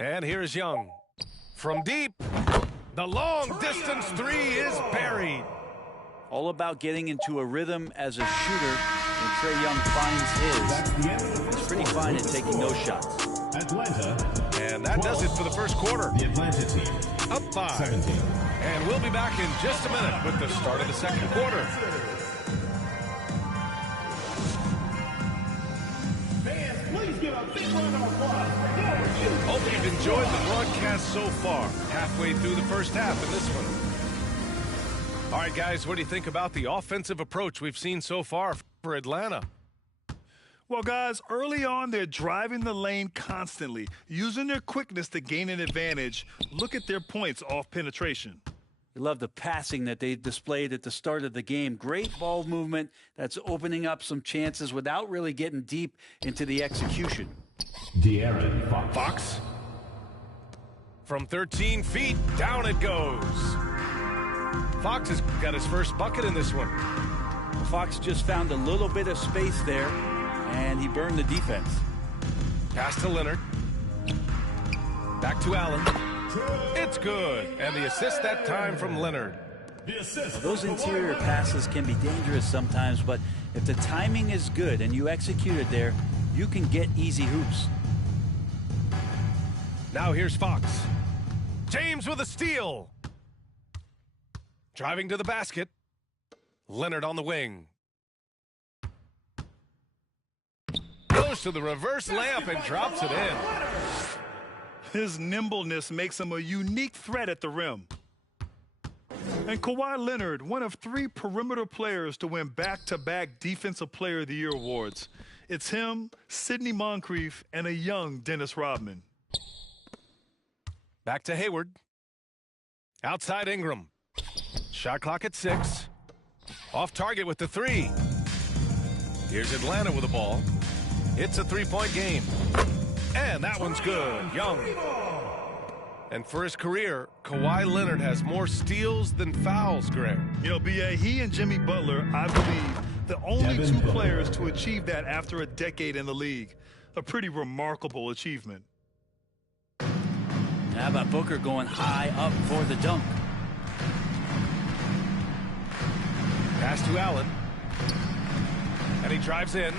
And here's Young. From deep, the long-distance three is buried. All about getting into a rhythm as a shooter, and Trae Young finds his. He's pretty fine at taking those shots. Atlanta. And that does it for the first quarter. The Atlanta team. Up 5. 17. And we'll be back in just a minute with the start of the second quarter. Fans, please give a big round of applause. Hope you've enjoyed the broadcast so far. Halfway through the first half in this one. All right, guys, what do you think about the offensive approach we've seen so far for Atlanta? Well, guys, early on, they're driving the lane constantly, using their quickness to gain an advantage. Look at their points off penetration. I love the passing that they displayed at the start of the game. Great ball movement that's opening up some chances without really getting deep into the execution. De'Aaron Fox. Fox. From 13 feet, down it goes. Fox has got his first bucket in this one. Fox just found a little bit of space there, and he burned the defense. Pass to Leonard. Back to Allen. It's good. And the assist that time from Leonard. Those interior passes can be dangerous sometimes, but if the timing is good and you execute it there, you can get easy hoops. Now here's Fox. James with a steal. Driving to the basket. Leonard on the wing. Goes to the reverse layup and drops it in. His nimbleness makes him a unique threat at the rim. And Kawhi Leonard, one of 3 perimeter players to win back-to-back Defensive Player of the Year awards. It's him, Sidney Moncrief, and a young Dennis Rodman. Back to Hayward. Outside Ingram. Shot clock at 6. Off target with the 3. Here's Atlanta with the ball. It's a 3-point game. And that one's good. Young. And for his career, Kawhi Leonard has more steals than fouls, Greg. You know, B.A., he and Jimmy Butler, I believe, the only 2 players to achieve that after a decade in the league. A pretty remarkable achievement. How about Booker going high up for the dunk? Pass to Allen. And he drives in.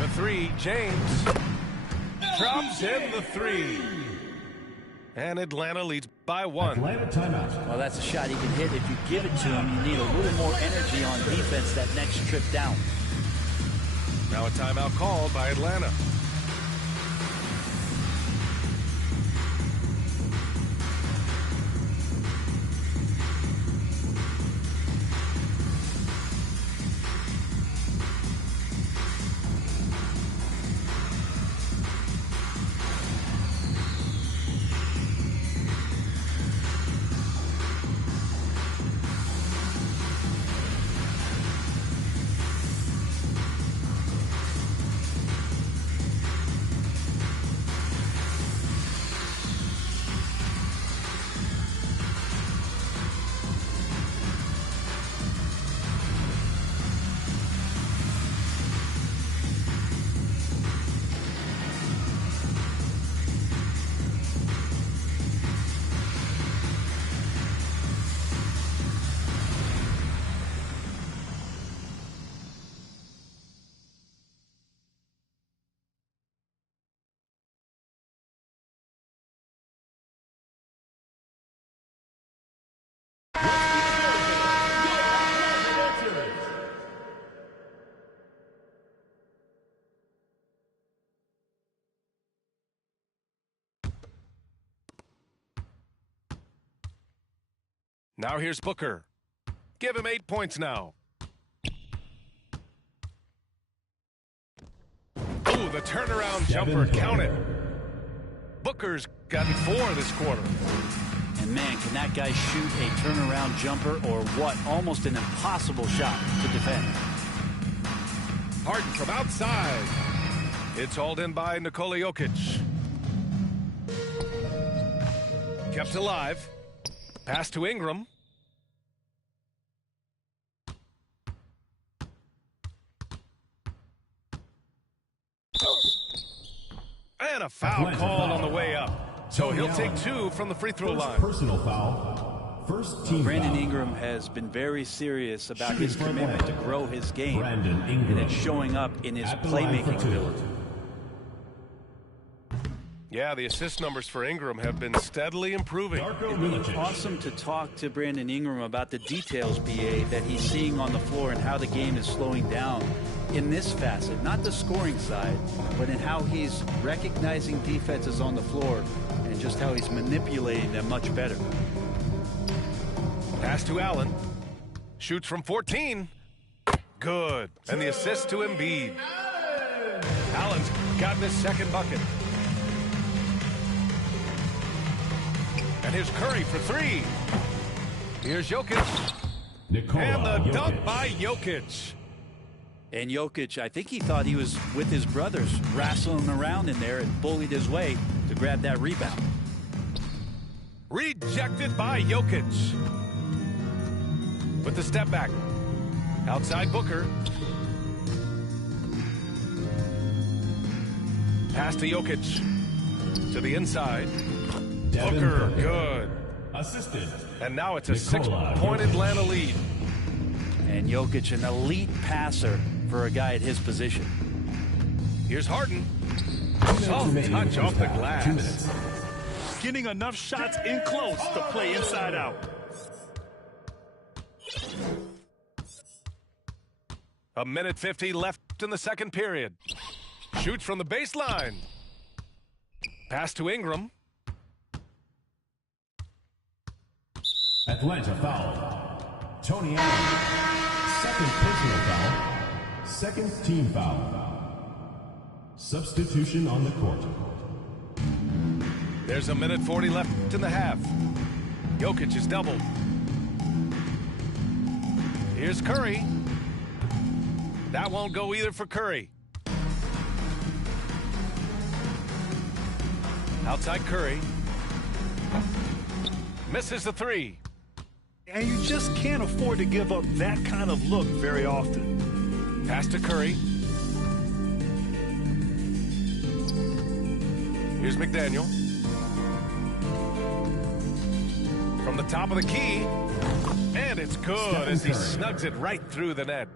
The 3, James. Drops in the 3. And Atlanta leads by 1. Atlanta timeout. Well, that's a shot he can hit. If you give it to him, you need a little more energy on defense that next trip down. Now a timeout called by Atlanta. Now here's Booker. Give him 8 points now. Ooh, the turnaround jumper, count it. Booker's gotten 4 this quarter. And man, can that guy shoot a turnaround jumper or what? Almost an impossible shot to defend. Harden from outside. It's hauled in by Nikola Jokic. Kept alive. Pass to Ingram. And a foul Atlanta called foul. on the way up. So he'll take 2 from the free throw First line. personal foul. First team Brandon foul. Ingram has been very serious about his Shooting from commitment to Atlanta. grow his game. Brandon Ingram. And it's showing up in his At the line for playmaking 2. ability. Yeah, the assist numbers for Ingram have been steadily improving. Darko It'd be Milicic. awesome to talk to Brandon Ingram about the details, BA, that he's seeing on the floor and how the game is slowing down in this facet. Not the scoring side, but in how he's recognizing defenses on the floor and just how he's manipulating them much better. Pass to Allen. Shoots from 14. Good. And the assist to Embiid. Allen's gotten his second bucket. And here's Curry for 3. Here's Jokic. Nikola And the Jokic. dunk by Jokic. And Jokic, I think he thought he was with his brothers, wrestling around in there and bullied his way to grab that rebound. Rejected by Jokic. With the step back. Outside Booker. Pass to Jokic. To the inside. Devin Booker, good. Assisted. And now it's a Nikola 6-point Jokic. Atlanta lead. And Jokic, an elite passer for a guy at his position. Here's Harden. 2 minutes Soft remaining in touch the off the first half. glass. 2 minutes. Getting enough shots in close to play inside out. A minute 50 left in the second period. Shoots from the baseline. Pass to Ingram. Atlanta foul. Tony Allen. Second personal foul. Second team foul. Substitution on the court. There's a minute 40 left in the half. Jokic is doubled. Here's Curry. That won't go either for Curry. Outside Curry. Misses the 3. And you just can't afford to give up that kind of look very often. Pass to Curry. Here's McDaniel. From the top of the key. And it's good Stephen as he Curry. snugs it right through the net.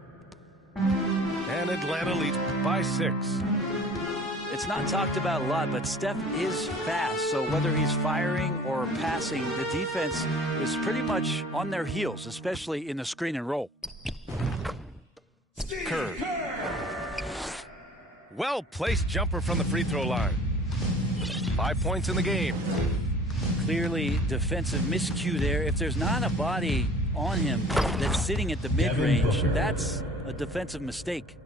And Atlanta leads by 6. It's not talked about a lot, but Steph is fast. So whether he's firing or passing, the defense is pretty much on their heels, especially in the screen and roll. Curry. Well-placed jumper from the free throw line. 5 points in the game. Clearly defensive miscue there. If there's not a body on him that's sitting at the mid-range, Booker. that's a defensive mistake.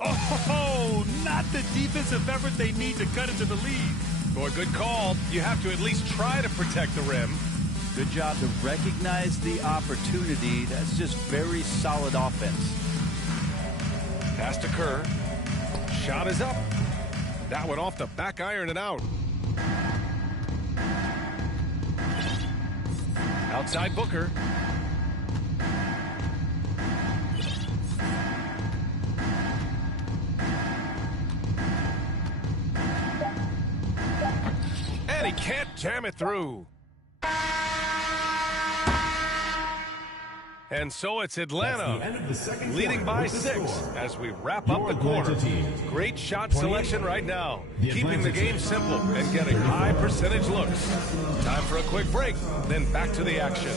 Oh, not the defensive effort they need to cut into the lead. Boy, good call. You have to at least try to protect the rim. Good job to recognize the opportunity. That's just very solid offense. Pass to Kerr. Shot is up. That one off the back iron and out. Outside Booker. And he can't jam it through. And so it's Atlanta End of the second leading quarter by with the 6 score. as we wrap up Your the quarter. Atlanta team. Great shot 28. selection right now, The keeping the Atlanta game team. simple and getting high percentage looks. Time for a quick break, then back to the action.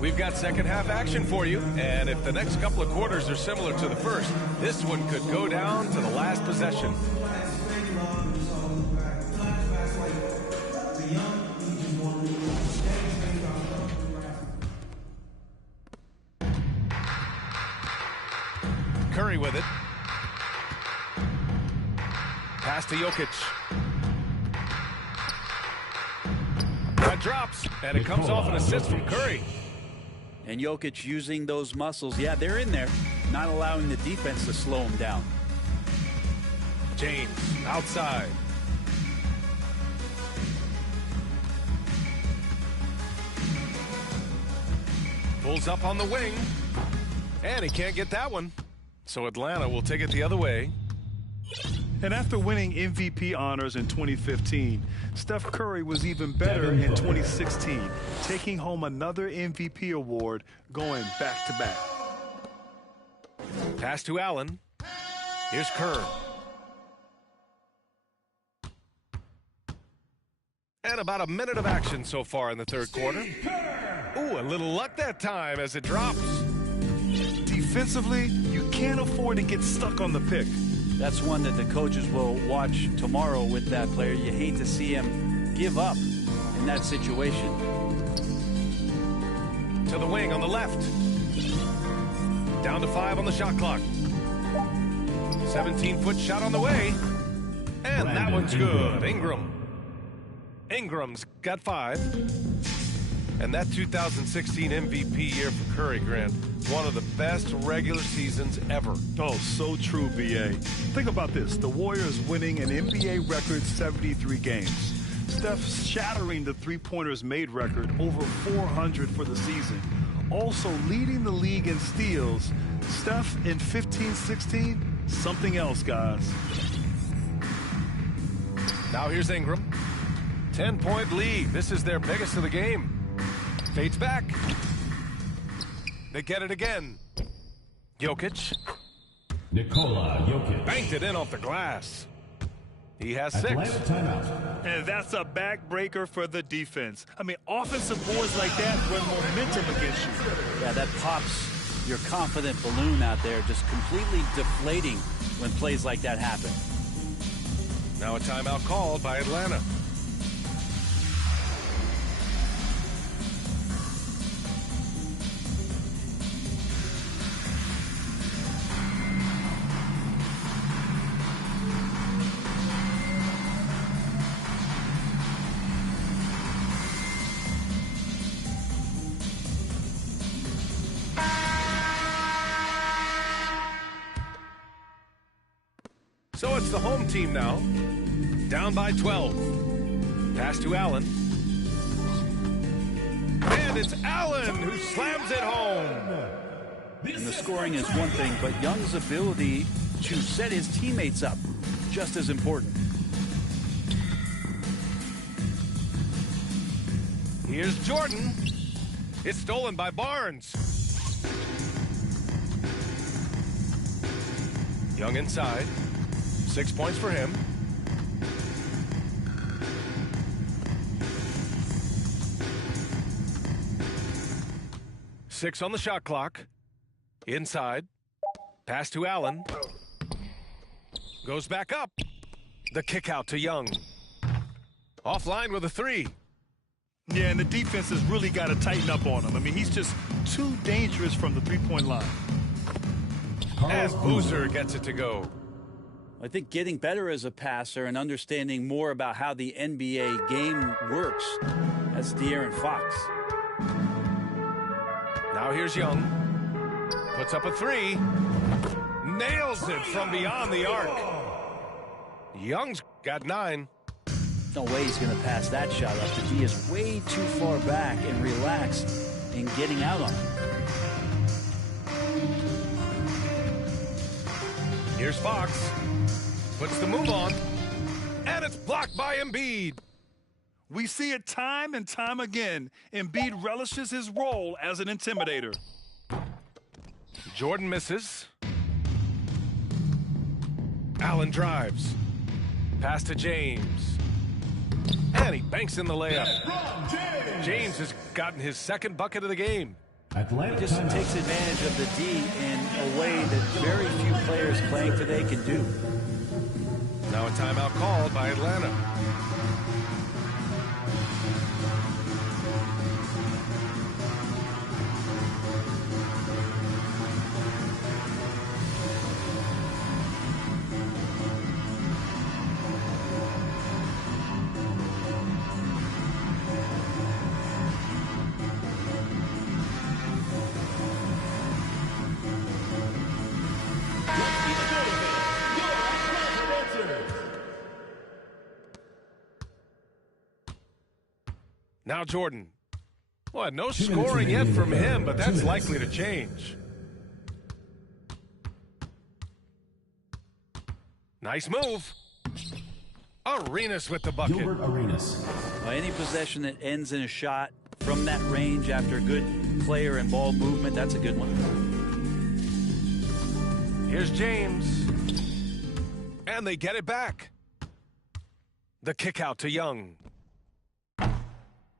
We've got second half action for you, and if the next couple of quarters are similar to the first, this one could go down to the last possession. Curry with it. Pass to Jokic. That drops, and it comes off an assist from Curry. And Jokic using those muscles. Yeah, they're in there, not allowing the defense to slow him down. James outside. Pulls up on the wing, and he can't get that one. So Atlanta will take it the other way. And after winning MVP honors in 2015, Steph Curry was even better in 2016, taking home another MVP award, going back-to-back. Pass to Allen. Here's Kerr. And about a minute of action so far in the third quarter. Ooh, a little luck that time as it drops. Defensively, you can't afford to get stuck on the pick. That's one that the coaches will watch tomorrow with that player. You hate to see him give up in that situation. To the wing on the left. Down to 5 on the shot clock. 17-foot shot on the way. And that one's good. Ingram's got 5. And that 2016 MVP year for Curry, Grant, one of the best regular seasons ever. Oh, so true, B.A. Think about this. The Warriors winning an NBA record 73 games. Steph shattering the three-pointers made record, over 400 for the season. Also leading the league in steals. Steph in 15-16, something else, guys. Now here's Ingram. 10-point lead. This is their biggest of the game. Fades back. They get it again. Jokic. Nikola Jokic. Banked it in off the glass. He has 6. Atlanta timeout. And that's a backbreaker for the defense. I mean, offensive boards like that run momentum against you. Yeah, that pops your confident balloon out there, just completely deflating when plays like that happen. Now a timeout called by Atlanta. So it's the home team now, down by 12. Pass to Allen. And it's Allen who slams it home. And the scoring is one thing, but Young's ability to set his teammates up, just as important. Here's Jordan. It's stolen by Barnes. Young inside. 6 points for him. Six on the shot clock. Inside. Pass to Allen. Goes back up. The kick out to Young. Offline with a 3. Yeah, and the defense has really got to tighten up on him. I mean, he's just too dangerous from the three-point line. And Boozer gets it to go. I think getting better as a passer and understanding more about how the NBA game works. That's De'Aaron Fox. Now here's Young. Puts up a 3. Nails it from beyond the arc. Young's got 9. No way he's going to pass that shot up. The D is way too far back and relaxed in getting out on it. Here's Fox. Puts the move on. And it's blocked by Embiid. We see it time and time again. Embiid relishes his role as an intimidator. Jordan misses. Allen drives. Pass to James. And he banks in the layup. James has gotten his second bucket of the game. Atlanta He just takes advantage of the D in a way that very few players playing today can do. Now a timeout called by Atlanta. Now Jordan. Well, no scoring yet from him, but that's likely to change. Nice move. Arenas with the bucket. Gilbert Arenas. Any possession that ends in a shot from that range after a good player and ball movement, that's a good one. Here's James. And they get it back. The kick out to Young.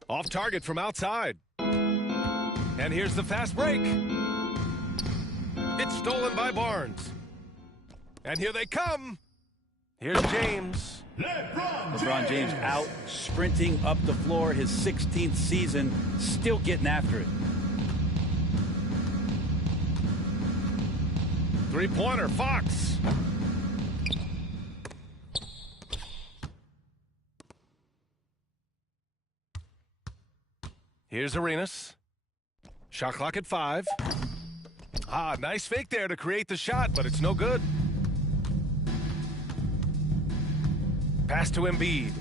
Off target from outside. And here's the fast break. It's stolen by Barnes. And here they come. Here's James. LeBron James out sprinting up the floor, his 16th season, still getting after it. Three-pointer, Fox. Here's Arenas. Shot clock at 5. Nice fake there to create the shot, but it's no good. Pass to Embiid.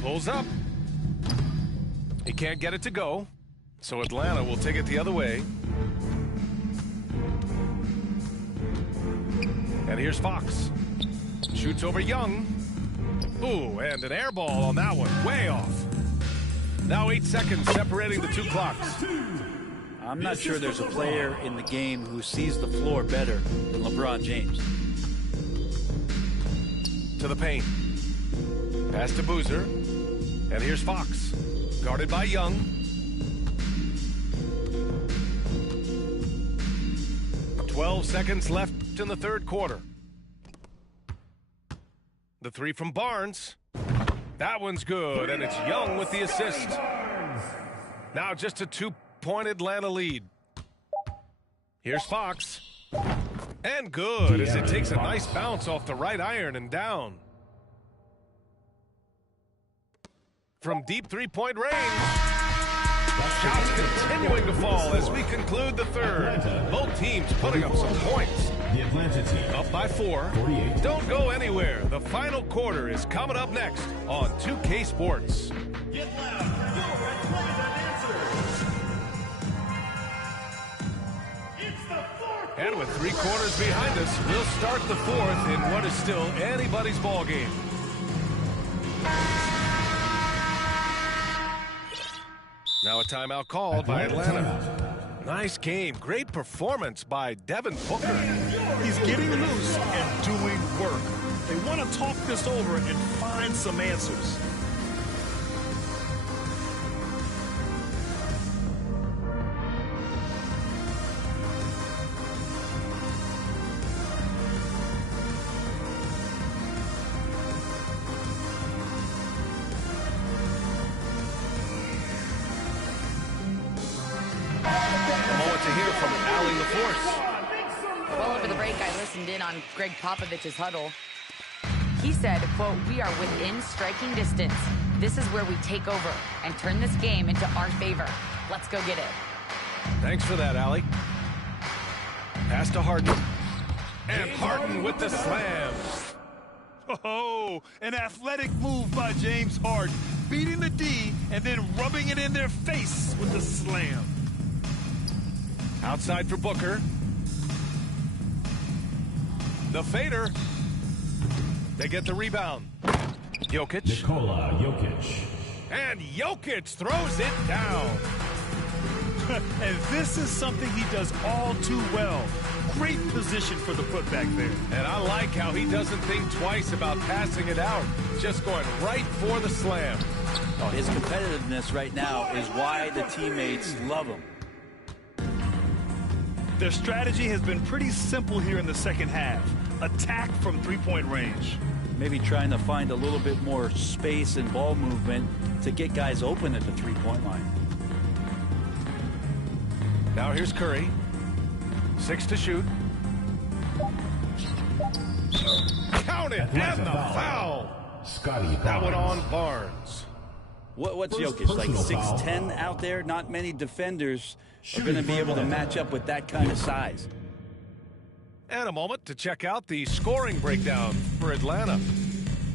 Pulls up. He can't get it to go, so Atlanta will take it the other way. And here's Fox. Shoots over Young. Ooh, and an air ball on that one. Way off. Now 8 seconds separating the two clocks. I'm not sure there's a player in the game who sees the floor better than LeBron James. To the paint. Pass to Boozer. And here's Fox. Guarded by Young. "12 seconds left in the third quarter. The three from Barnes. That one's good, and it's Young with the assist. Now just a 2-point Atlanta lead. Here's Fox. And good, as it takes a nice bounce off the right iron and down. From deep three-point range. Shots continuing to fall as we conclude the third. Both teams putting up some points. The Atlanta team. Up by 4. 48. Don't go anywhere. The final quarter is coming up next on 2K Sports. Get loud for your Atlanta dancers. It's the fourth. And with 3 quarters behind us, we'll start the fourth in what is still anybody's ball game. Now a timeout called by Atlanta. Nice game. Great performance by Devin Booker. He's getting loose and doing work. They want to talk this over and find some answers. Well, over the break, I listened in on Greg Popovich's huddle. He said, quote, "We are within striking distance. This is where we take over and turn this game into our favor. Let's go get it." Thanks for that, Allie. Pass to Harden. And Harden with the slam. Oh, an athletic move by James Harden, beating the D and then rubbing it in their face with the slam. Outside for Booker. The fader. They get the rebound. Jokic. Nikola Jokic. And Jokic throws it down. And this is something he does all too well. Great position for the putback there. And I like how he doesn't think twice about passing it out. Just going right for the slam. Oh, his competitiveness right now is why the teammates love him. Their strategy has been pretty simple here in the second half. Attack from three-point range. Maybe trying to find a little bit more space and ball movement to get guys open at the three-point line. Now here's Curry. 6 to shoot. Count it, and the foul. Scotty That one Barnes. on Barnes. What's First Jokic, like personal foul. 6'10" out there? Not many defenders are going to be able to match up with that kind of size. And a moment to check out the scoring breakdown for Atlanta.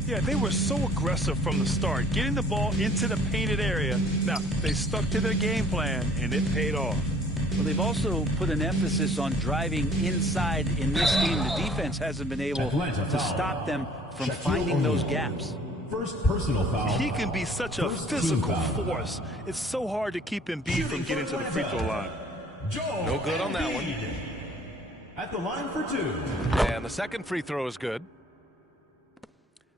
Yeah, they were so aggressive from the start, getting the ball into the painted area. Now, they stuck to their game plan, and it paid off. Well, they've also put an emphasis on driving inside in this game. The defense hasn't been able to stop them from finding those gaps. First personal foul. He can be such a physical force. It's so hard to keep Embiid from getting to the free throw line. No good on that one. At the line for two. And the second free throw is good.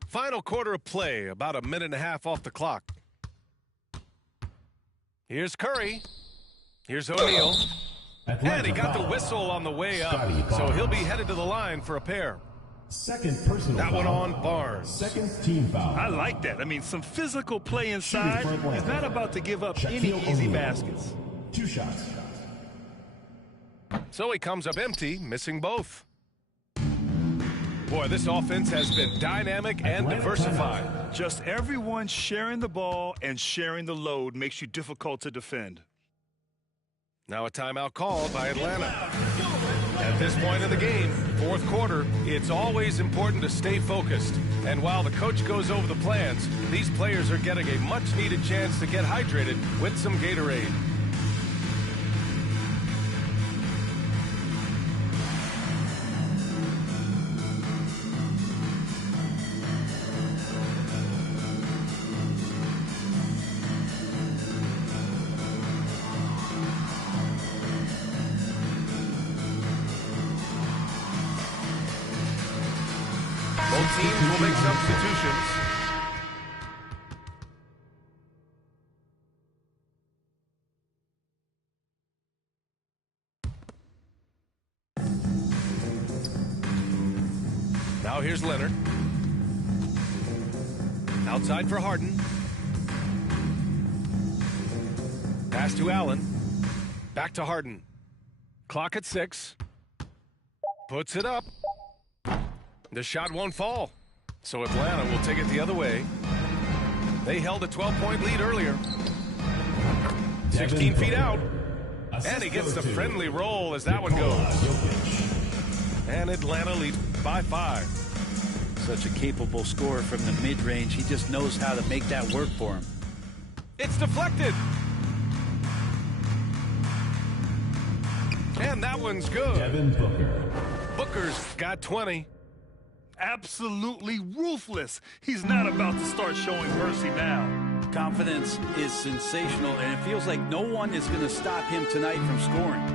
Final quarter of play, about a minute and a half off the clock. Here's Curry. Here's O'Neal. And he got the whistle on the way up, so he'll be headed to the line for a pair. Second personal That foul. one on Barnes. Second team foul. I like that. I mean, some physical play inside. He's not about to give up any easy baskets. 2 shots. So he comes up empty, missing both. Boy, this offense has been dynamic and diversified. Just everyone sharing the ball and sharing the load makes you difficult to defend. Now a timeout called by Atlanta. At this point in the game, fourth quarter, it's always important to stay focused. And while the coach goes over the plans, these players are getting a much-needed chance to get hydrated with some Gatorade. Both teams will make substitutions. Now here's Leonard. Outside for Harden. Pass to Allen. Back to Harden. Clock at 6. Puts it up. The shot won't fall, so Atlanta will take it the other way. They held a 12-point lead earlier. 16 feet out, and he gets the friendly roll as that one goes. And Atlanta leads by 5. Such a capable scorer from the mid-range. He just knows how to make that work for him. It's deflected. And that one's good. Devin Booker. Booker's got 20. Absolutely ruthless. He's not about to start showing mercy now. Confidence is sensational, and it feels like no one is going to stop him tonight from scoring.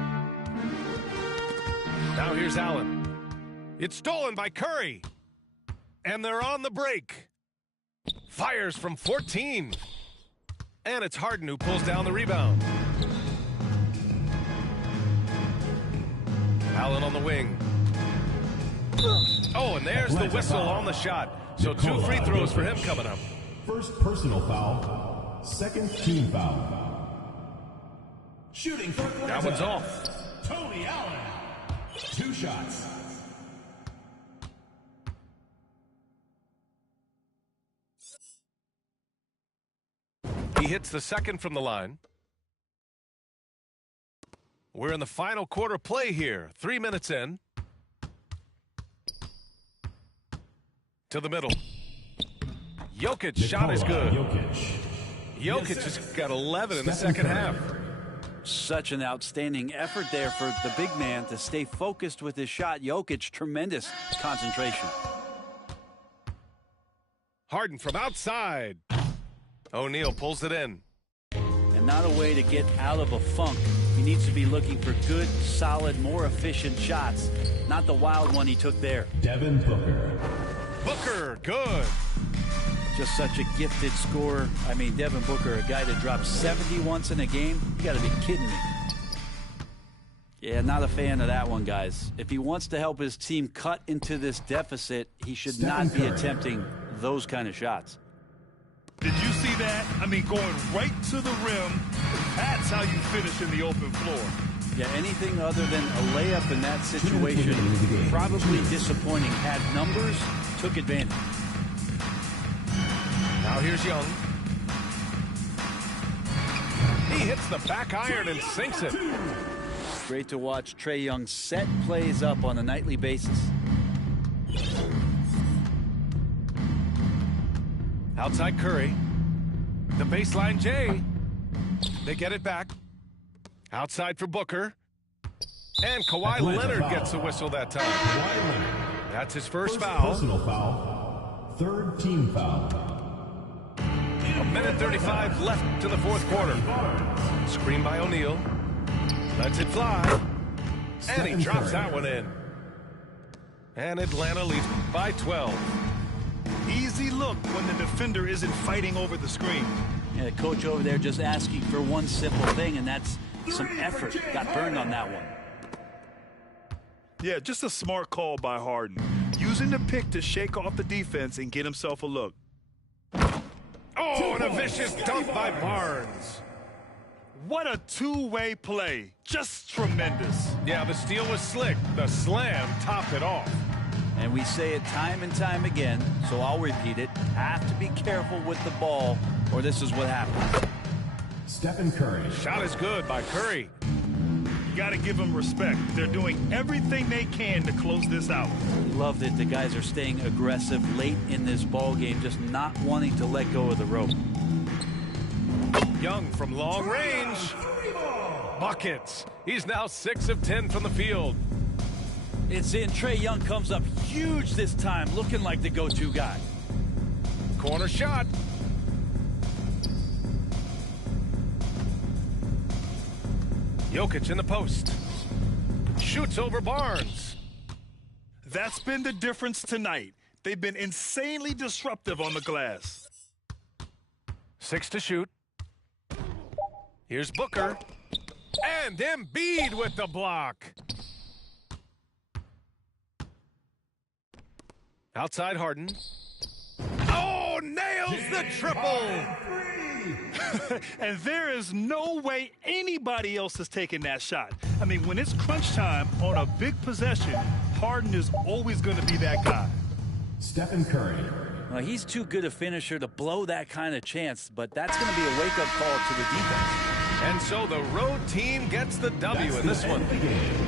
Now here's Allen. It's stolen by Curry. And they're on the break. Fires from 14. And it's Harden who pulls down the rebound. Allen on the wing. Oh, and there's the whistle on the shot. So 2 free throws for him coming up. First personal foul. Second team foul. Shooting for Atlanta. That one's off. Tony Allen. 2 shots. He hits the second from the line. We're in the final quarter play here. 3 minutes in. To the middle. Jokic shot is good. Jokic has got 11 in the second half. Such an outstanding effort there for the big man to stay focused with his shot. Jokic, tremendous concentration. Harden from outside. O'Neal pulls it in. And not a way to get out of a funk. He needs to be looking for good, solid, more efficient shots. Not the wild one he took there. Devin Booker. Booker, good. Just such a gifted scorer. I mean, Devin Booker, a guy that drops 70 once in a game. You got to be kidding me. Yeah, not a fan of that one, guys. If he wants to help his team cut into this deficit, he should not be attempting those kind of shots. Did you see that? I mean, going right to the rim, that's how you finish in the open floor. Yeah, anything other than a layup in that situation, probably disappointing. Had numbers, took advantage. Now here's Young. He hits the back iron and sinks it. Great to watch Trae Young set plays up on a nightly basis. Outside Curry. The baseline J. They get it back. Outside for Booker. And Kawhi Atlanta Leonard foul. gets the whistle that time. Kawhi Leonard. That's his first First foul. personal foul. Third team foul. A minute 35 left to the fourth quarter. Screen by O'Neal. Lets it fly. And he drops that one in. And Atlanta leads by 12. Easy look when the defender isn't fighting over the screen. Yeah, the coach over there just asking for one simple thing, and that's some effort. Got burned on that one. Yeah, just a smart call by Harden. Using the pick to shake off the defense and get himself a look. Oh, and a vicious dunk by Barnes. What a two-way play. Just tremendous. Yeah, the steal was slick. The slam topped it off. And we say it time and time again, so I'll repeat it. Have to be careful with the ball, or this is what happens. Stephen Curry. Shot is good by Curry. You got to give them respect. They're doing everything they can to close this out. Love that the guys are staying aggressive late in this ball game, just not wanting to let go of the rope. Young from long range. Buckets. He's now 6 of 10 from the field. It's in. Trae Young comes up huge this time, looking like the go-to guy. Corner shot. Jokic in the post. Shoots over Barnes. That's been the difference tonight. They've been insanely disruptive on the glass. 6 to shoot. Here's Booker. And Embiid with the block. Outside Harden. Oh, nails the triple. And there is no way anybody else is taking that shot. I mean, when it's crunch time on a big possession, Harden is always going to be that guy. Stephen Curry. Well, he's too good a finisher to blow that kind of chance, but that's going to be a wake-up call to the defense. And so the road team gets the W in this one.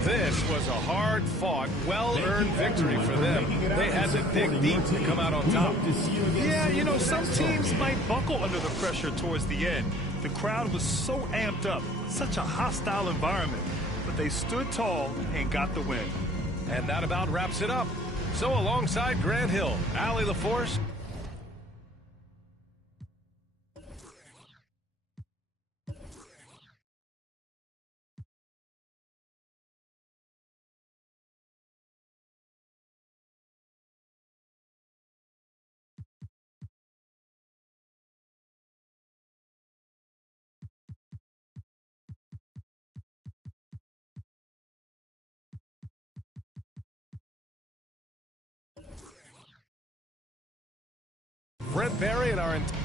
This was a hard-fought, well-earned victory for them. They had to dig deep to come out on top. Yeah, you know, some teams might buckle under the pressure towards the end. The crowd was so amped up, such a hostile environment. But they stood tall and got the win. And that about wraps it up. So alongside Grant Hill, Allie LaForce, Brent Barry, and our entire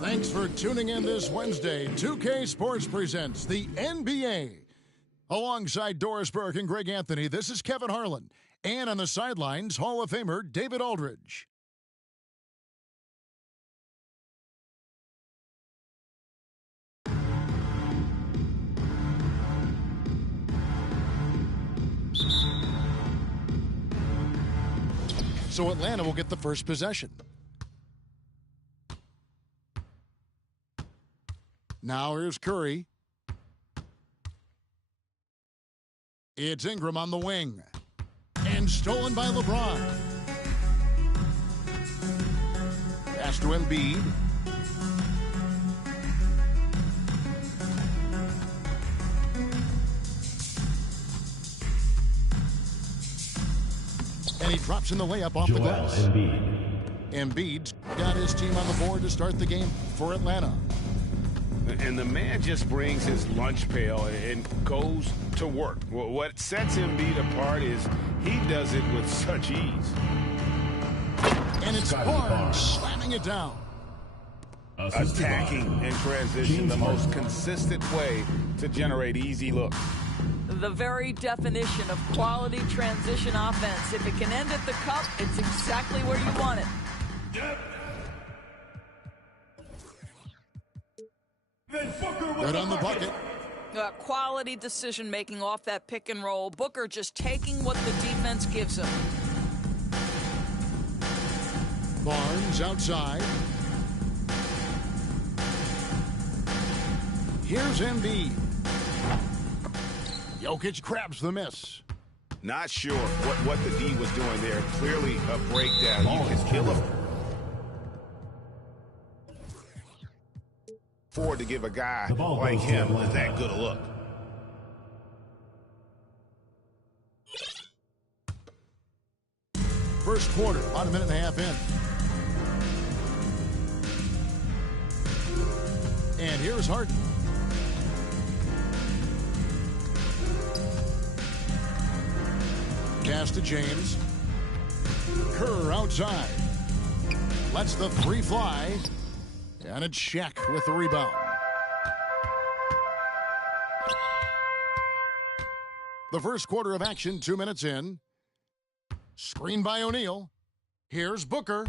Thanks for tuning in this Wednesday. 2K Sports presents the NBA. Alongside Doris Burke and Greg Anthony, this is Kevin Harlan. And on the sidelines, Hall of Famer David Aldridge. So Atlanta will get the first possession. Now here's Curry. It's Ingram on the wing. And stolen by LeBron. Pass to Embiid. And he drops in the layup off the glass. Embiid's got his team on the board to start the game for Atlanta. And the man just brings his lunch pail and goes to work. What sets Embiid apart is he does it with such ease. And it's Barnes slamming it down. Attacking in transition, the most consistent way to generate easy looks. The very definition of quality transition offense. If it can end at the cup, it's exactly where you want it. Right on the bucket. Quality decision-making off that pick and roll. Booker just taking what the defense gives him. Barnes outside. Here's Embiid. Jokic grabs the miss. Not sure what the D was doing there. Clearly a breakdown. You can kill him. Forward to give a guy like him that good a look. First quarter, about a minute and a half in. And here's Harden. Pass to James. Kerr outside. Lets the three fly. And it's Shaq with the rebound. The first quarter of action, 2 minutes in. Screen by O'Neal. Here's Booker.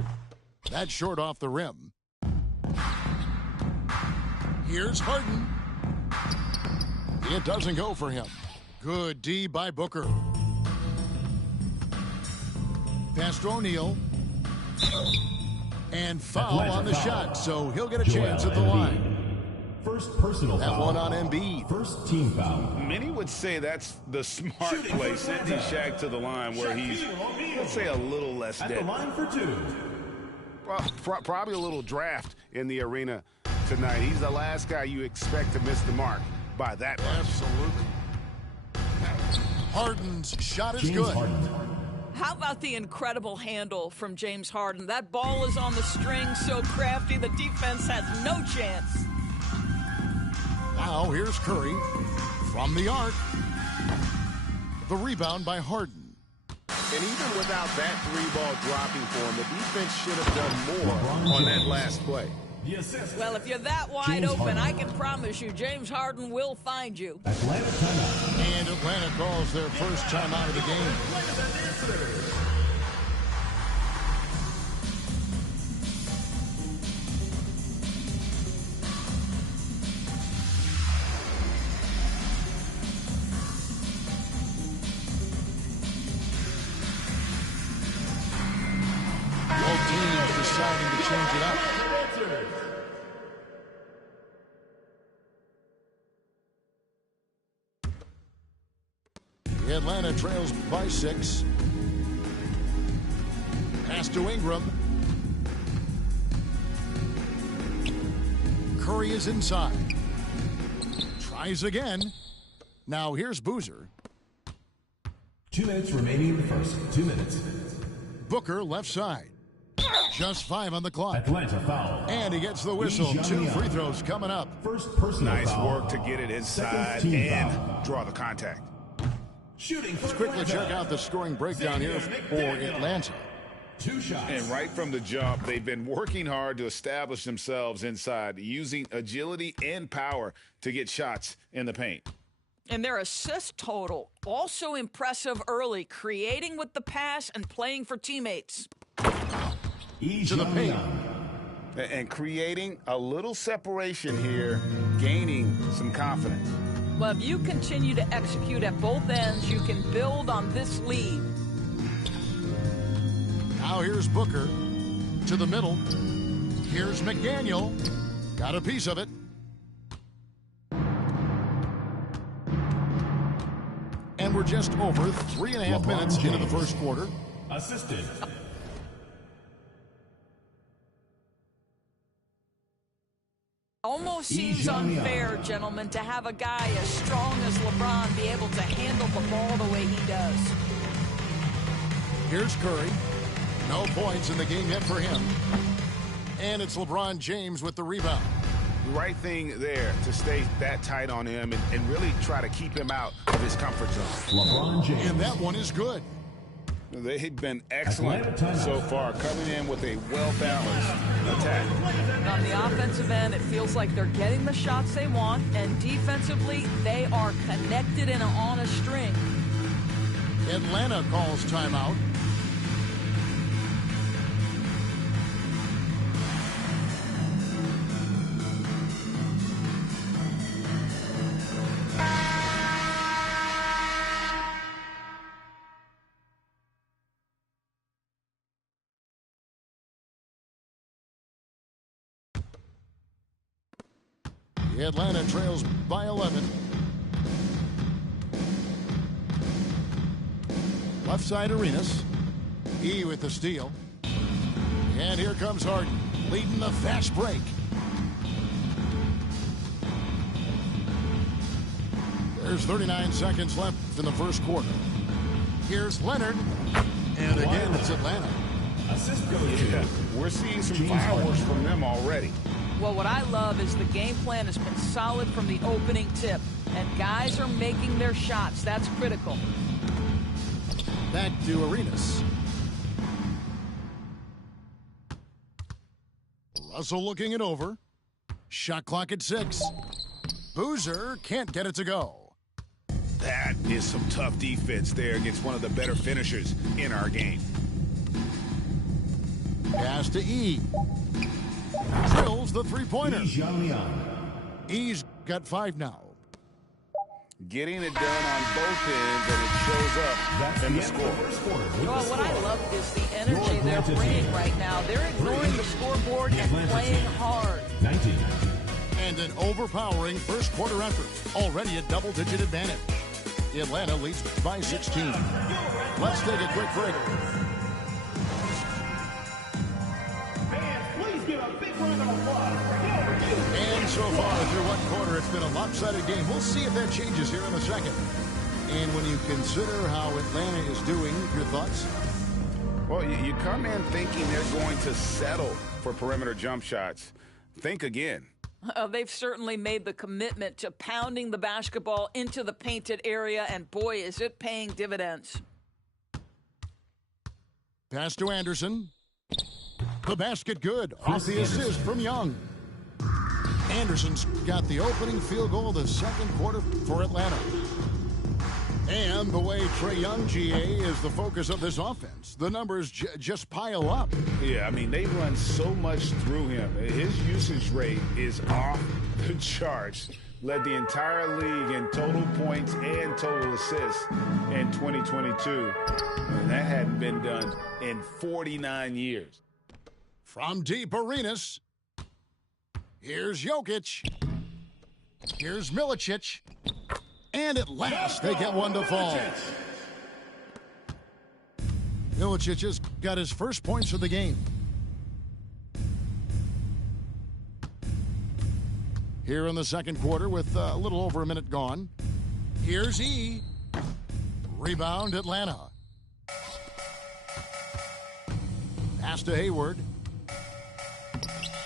That's short off the rim. Here's Harden. It doesn't go for him. Good D by Booker. Pass to O'Neal. And foul on the shot, so he'll get a chance at the line. First personal foul. That one on Embiid. First team foul. Many would say that's the smart play, sending Shaq to the line where he's, let's say, a little less dead. At the line for two. Probably a little draft in the arena tonight. He's the last guy you expect to miss the mark by that much. Absolutely. Harden's shot is good. How about the incredible handle from James Harden? That ball is on the string, so crafty, the defense has no chance. Now here's Curry from the arc. The rebound by Harden. And even without that three-ball dropping for him, the defense should have done more on that last play. Well, if you're that wide open, I can promise you James Harden will find you. Atlanta timeout. And Atlanta calls their first timeout of the game. Both teams deciding to change it up. Atlanta trails by 6. Pass to Ingram. Curry is inside. Tries again. Now here's Boozer. 2 minutes remaining in the first. 2 minutes. Booker left side. Just 5 on the clock. Atlanta foul. And he gets the whistle. 2 free throws coming up. First personal Nice foul. work to get it inside and draw the contact. Shooting. Let's quickly check out the scoring breakdown here for Atlanta. 2 shots. And right from the jump, they've been working hard to establish themselves inside, using agility and power to get shots in the paint. And their assist total, also impressive early, creating with the pass and playing for teammates. To the paint. And creating a little separation here, gaining some confidence. Well, if you continue to execute at both ends, you can build on this lead. Now here's Booker to the middle. Here's McDaniel. Got a piece of it. And we're just over 3.5 minutes into the first quarter. Assistant. Almost seems unfair, gentlemen, to have a guy as strong as LeBron be able to handle the ball the way he does. Here's Curry. No points in the game yet for him. And it's LeBron James with the rebound. Right thing there to stay that tight on him and really try to keep him out of his comfort zone. LeBron James. And that one is good. They've been excellent so far, coming in with a well-balanced attack. On the offensive end, it feels like they're getting the shots they want, and defensively, they are connected and on a string. Atlanta calls timeout. Atlanta trails by 11. Left side Arenas. E with the steal. And here comes Harden, leading the fast break. There's 39 seconds left in the first quarter. Here's Leonard. And again, it's Atlanta. Assist goes Yeah, we're seeing some fireworks from them already. Well, what I love is the game plan has been solid from the opening tip, and guys are making their shots. That's critical. Back to Arenas. Russell looking it over. Shot clock at 6. Boozer can't get it to go. That is some tough defense there against one of the better finishers in our game. Pass to E. Drills the three-pointer. E's got 5 now. Getting it done on both ends, and it shows up in the score. Well, what I love is the energy they're bringing right now. They're ignoring the scoreboard and playing hard. 19. And an overpowering first quarter effort. Already a double-digit advantage. Atlanta leads by 16. Let's take a quick break. And so far through one quarter, it's been a lopsided game. We'll see if that changes here in a second. And when you consider how Atlanta is doing, your thoughts? Well, you come in thinking they're going to settle for perimeter jump shots. Think again. They've certainly made the commitment to pounding the basketball into the painted area, and boy, is it paying dividends. Pass to Anderson. The basket good. Off the assist from Young. Anderson's got the opening field goal of the second quarter for Atlanta. And the way Trae Young, GA, is the focus of this offense. The numbers just pile up. Yeah, I mean, they run so much through him. His usage rate is off the charts. Led the entire league in total points and total assists in 2022. And that hadn't been done in 49 years. From deep Arenas. Here's Jokic. Here's Milicic. And at last, they get one to fall. Milicic has got his first points of the game. Here in the second quarter with a little over a minute gone. Here's E. Rebound Atlanta. Pass to Hayward.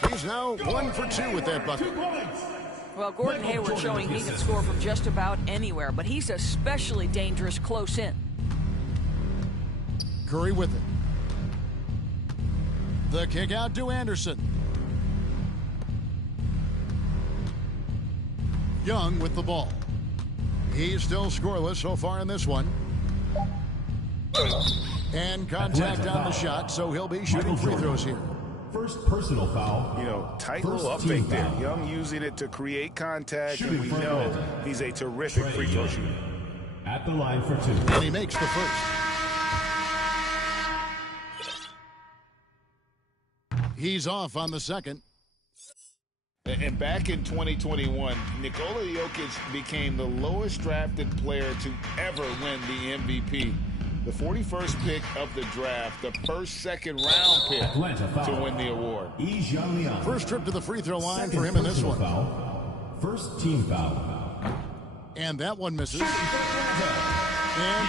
He's now 1 for 2 with that bucket. Well, Gordon Hayward showing he can score from just about anywhere, but he's especially dangerous close in. Curry with it. The kick out to Anderson. Young with the ball. He's still scoreless so far in this one. And contact on the shot, so he'll be shooting free throws here. First personal foul. You know, tight First little up team fake there. foul. Young using it to create contact, Shooting and we for know Atlanta. he's a terrific Trey free throw Young. shooter. At the line for 2. And he makes the first. He's off on the second. And back in 2021, Nikola Jokic became the lowest drafted player to ever win the MVP. The 41st pick of the draft, the first second-round pick Atlanta foul. to win the award. First trip to the free throw line Second for him in this personal one. Foul. First team foul. And that one misses. And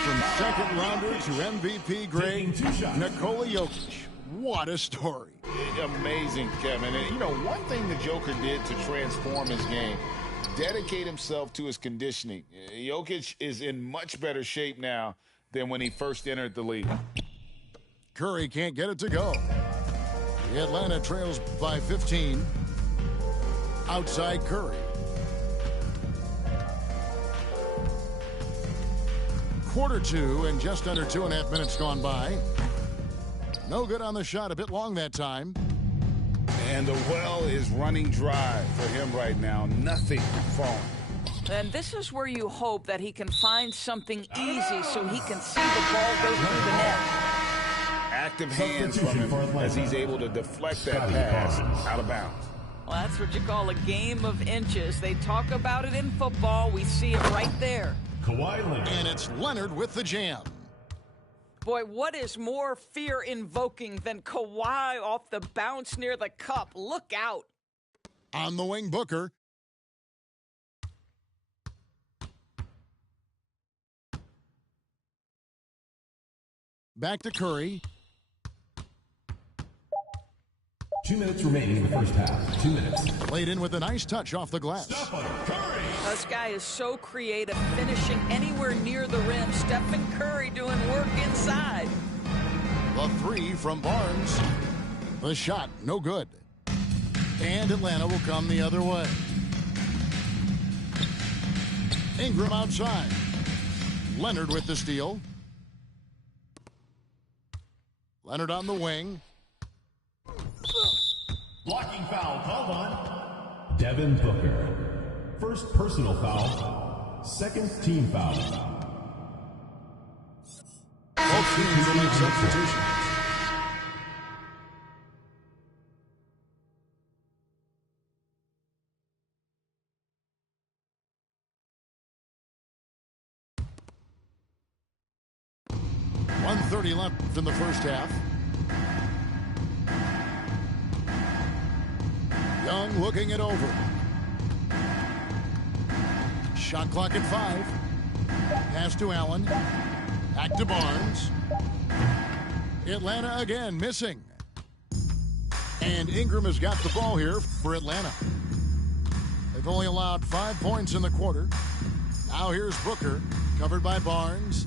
from second rounder to MVP grade, Taking 2 shots. Nikola Jokic. What a story. Amazing, Kevin. And, you know, one thing the Joker did to transform his game, dedicate himself to his conditioning. Jokic is in much better shape now than when he first entered the league. Curry can't get it to go. Atlanta trails by 15. Outside Curry. Quarter 2 and just under 2.5 minutes gone by. No good on the shot, a bit long that time. And the well is running dry for him right now. Nothing falling. And this is where you hope that he can find something easy so he can see the ball go through the net. Active hands from him as he's able to deflect that pass out of bounds. Well, that's what you call a game of inches. They talk about it in football. We see it right there. Kawhi Leonard. And it's Leonard with the jam. Boy, what is more fear-invoking than Kawhi off the bounce near the cup? Look out. On the wing, Booker. Back to Curry. 2 minutes remaining in the first half. 2 minutes. Laid in with a nice touch off the glass. Curry. This guy is so creative, finishing anywhere near the rim. Stephen Curry doing work inside. The 3 from Barnes. The shot, no good. And Atlanta will come the other way. Ingram outside. Leonard with the steal. Leonard on the wing. Blocking foul called on Devin Booker. First personal foul. Second team foul. Both teams will make substitutions. .130 left in the first half. Young looking it over. Shot clock at 5. Pass to Allen. Back to Barnes. Atlanta again missing. And Ingram has got the ball here for Atlanta. They've only allowed 5 points in the quarter. Now here's Booker, covered by Barnes.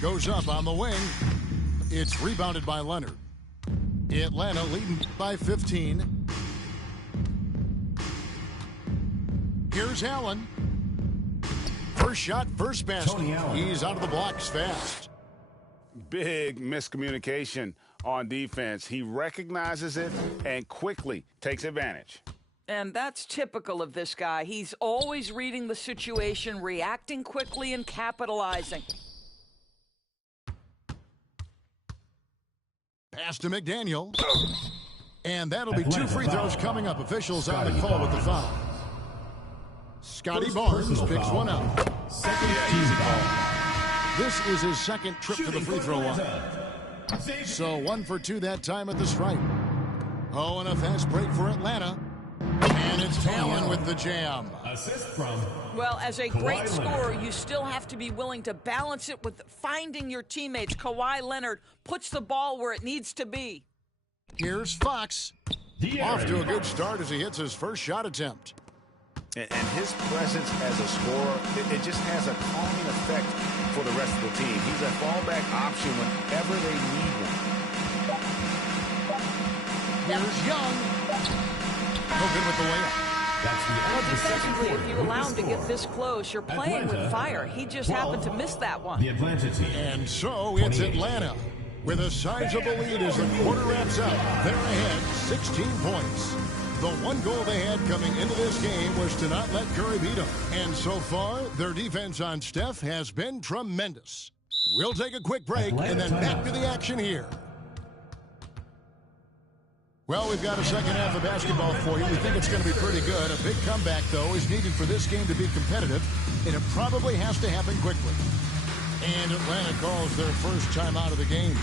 Goes up on the wing. It's rebounded by Leonard. Atlanta leading by 15. Here's Allen. First shot, first basket. Tony Allen. He's out of the blocks fast. Big miscommunication on defense. He recognizes it and quickly takes advantage. And that's typical of this guy. He's always reading the situation, reacting quickly, and capitalizing. Pass to McDaniel. And that'll be 2 free throws coming up. Officials on the call with the foul. Scotty Barnes picks one out. Second team foul. This is his second trip to the free throw line. So 1 for 2 that time at the stripe. Oh, and a fast break for Atlanta. And it's Allen with the jam. Assist from. Well, as a Kawhi great scorer, Leonard. you still have to be willing to balance it with finding your teammates. Kawhi Leonard puts the ball where it needs to be. Here's Fox. Off to a good start as he hits his first shot attempt. And his presence as a scorer, it just has a calming effect for the rest of the team. He's a fallback option whenever they need one. Here's Young. No good with the layup. That's the end of the second Defensively, quarter. if you With allow the him to score, get this close, you're playing with Atlanta, fire. He just 12. happened to miss that one. The Atlanta team. And so it's 28. Atlanta with a sizable lead as the quarter wraps up. They're ahead 16 points. The one goal they had coming into this game was to not let Curry beat them. And so far, their defense on Steph has been tremendous. We'll take a quick break and then back to the action here. Well, we've got a second half of basketball for you. We think it's going to be pretty good. A big comeback, though, is needed for this game to be competitive, and it probably has to happen quickly. And Atlanta calls their first time out of the game.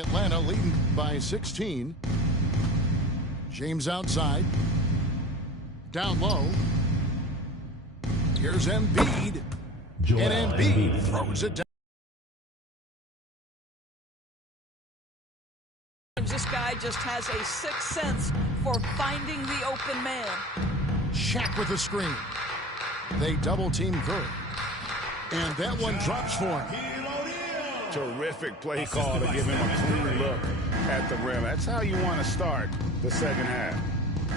Atlanta leading by 16. James outside. Down low. Here's Embiid. Joel And Embiid throws it down. This guy just has a sixth sense for finding the open man. Shaq with the screen. They double team Curry. And that one drops for him. Terrific play call to give him a clean look at the rim. That's how you want to start the second half.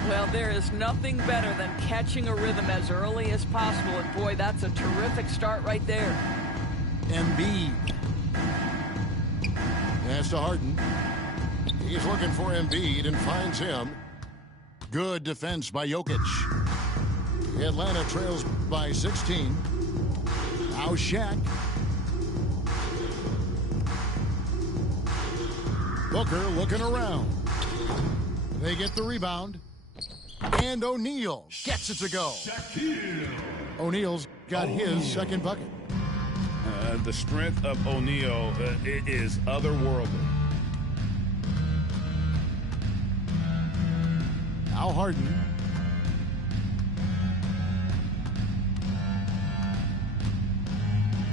Well, there is nothing better than catching a rhythm as early as possible. And boy, that's a terrific start right there. Embiid. Pass to Harden. He's looking for Embiid and finds him. Good defense by Jokic. Atlanta trails by 16. Now Shaq. Booker looking around. They get the rebound. And O'Neal gets it to go. O'Neal's got his second bucket. The strength of O'Neal is otherworldly. Now Harden.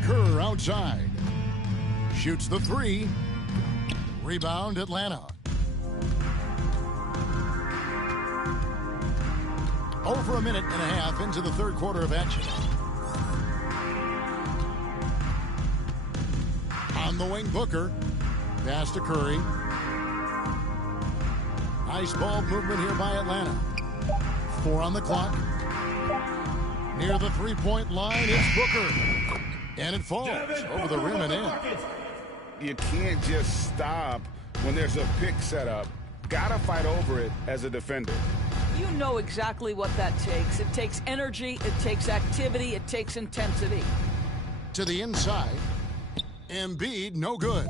Kerr outside. Shoots the three. Rebound Atlanta. Over a minute and a half into the third quarter of action. On the wing, Booker. Pass to Curry. Nice ball movement here by Atlanta. 4 on the clock. Near the three-point line, it's Booker. And it falls over the rim and in. You can't just stop when there's a pick set up. Gotta fight over it as a defender. You know exactly what that takes. It takes energy, it takes activity, it takes intensity. To the inside. Embiid, no good.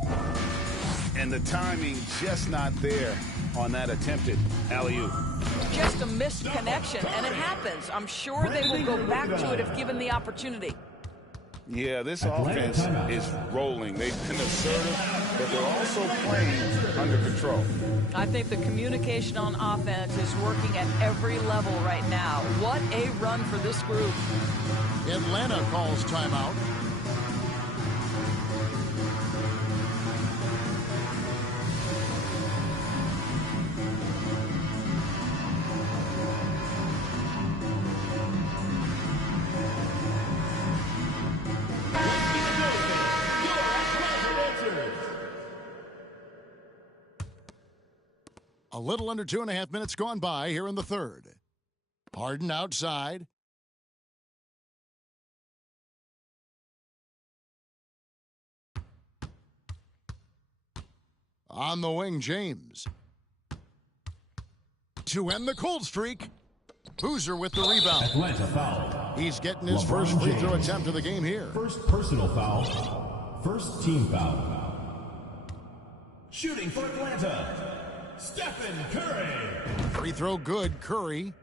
And the timing just not there on that attempted alley-oop. Just a missed connection, and it happens. I'm sure they will go back to it if given the opportunity. Yeah, this offense is rolling. They've been assertive, but they're also playing under control. I think the communication on offense is working at every level right now. What a run for this group. Atlanta calls timeout. A little under 2.5 minutes gone by here in the third. Harden outside. On the wing, James. To end the cold streak, Boozer with the rebound. Atlanta foul. He's getting his LeBron first free throw James. attempt of the game here. First personal foul. First team foul. Shooting for Atlanta, Stephen Curry. Free throw good, Curry.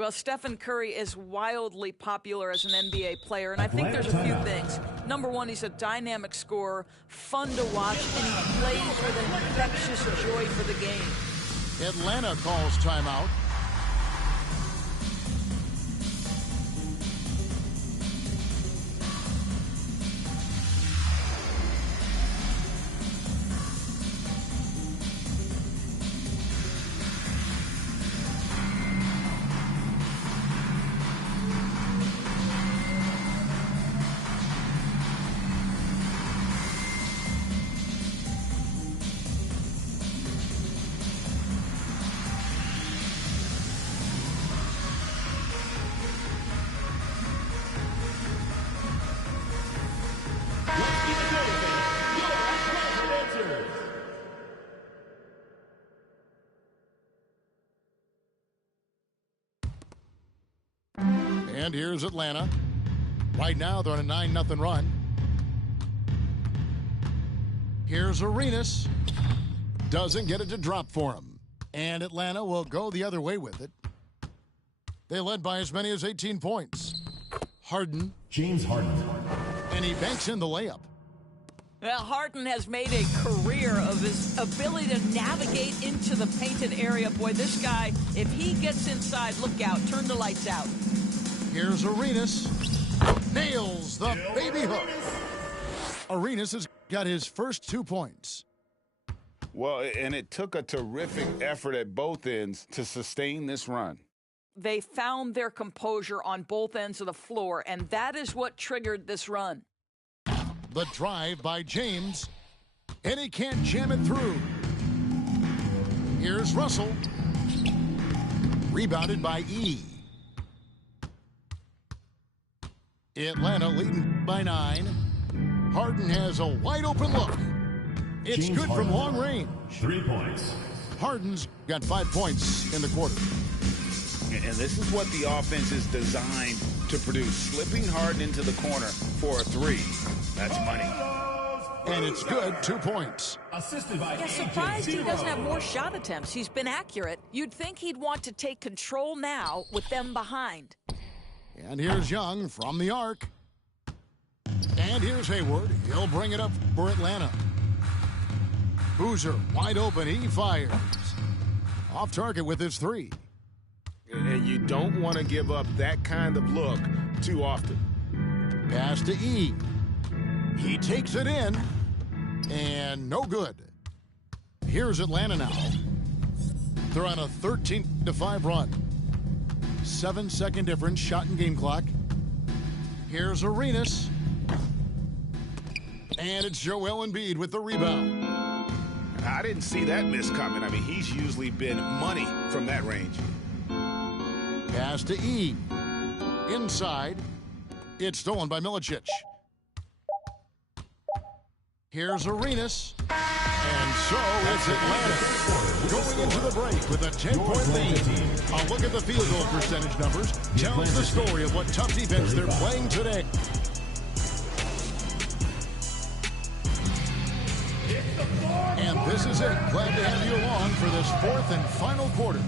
Well, Stephen Curry is wildly popular as an NBA player, and I think there's a few things. Number one, he's a dynamic scorer, fun to watch, and he plays with an infectious joy for the game. Atlanta calls timeout. And here's Atlanta. Right now, they're on a 9-0 run. Here's Arenas. Doesn't get it to drop for him. And Atlanta will go the other way with it. They led by as many as 18 points. Harden. James Harden. And he banks in the layup. Well, Harden has made a career of his ability to navigate into the painted area. Boy, this guy, if he gets inside, look out, turn the lights out. Here's Arenas. Nails the baby hook. Arenas has got his first 2 points. Well, and it took a terrific effort at both ends to sustain this run. They found their composure on both ends of the floor, and that is what triggered this run. The drive by James, and he can't jam it through. Here's Russell. Rebounded by E. Atlanta leading by 9. Harden has a wide open look. It's James good Harden. from long range. 3 points. Harden's got 5 points in the quarter. And this is what the offense is designed to produce. Slipping Harden into the corner for a 3. That's money. And it's good, 2 points. Assisted by Yeah, surprised he doesn't have more shot attempts. He's been accurate. You'd think he'd want to take control now with them behind. And here's Young from the arc. And here's Hayward. He'll bring it up for Atlanta. Boozer wide open. He fires. Off target with his 3. And you don't want to give up that kind of look too often. Pass to E. He takes it in. And no good. Here's Atlanta now. They're on a 13-5 run. 7-second difference, shot and game clock. Here's Arenas. And it's Joel Embiid with the rebound. I didn't see that miss coming. I mean, he's usually been money from that range. Pass to E. Inside. It's stolen by Milicic. Here's Arenas. And so it's Atlanta going into the break with a 10-point lead. A look at the field goal percentage numbers tells the story of what tough defense they're playing today. And this is it. Glad to have you along for this 4th and final quarter.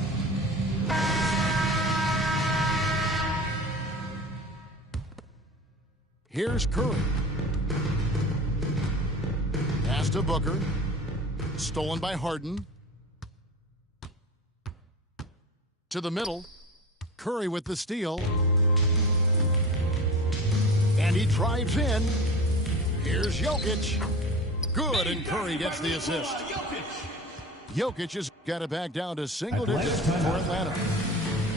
Here's Curry. Pass to Booker. Stolen by Harden. To the middle. Curry with the steal. And he drives in. Here's Jokic. Good, and Curry gets the assist. Jokic has got it back down to single digits for Atlanta.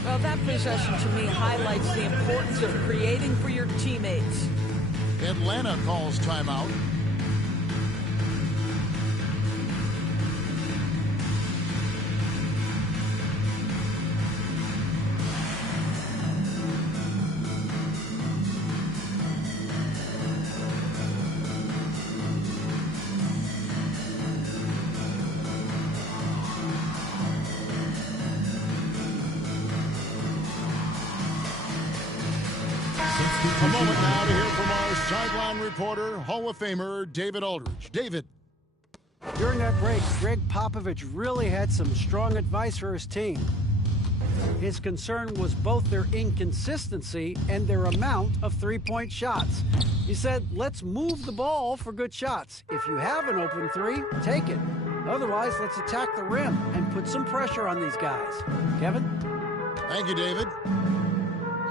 Well, that possession to me highlights the importance of creating for your teammates. Atlanta calls timeout. A moment now to hear from our sideline reporter, Hall of Famer David Aldridge. David. During that break, Greg Popovich really had some strong advice for his team. His concern was both their inconsistency and their amount of three-point shots. He said, let's move the ball for good shots. If you have an open three, take it. Otherwise, let's attack the rim and put some pressure on these guys. Kevin? Thank you, David.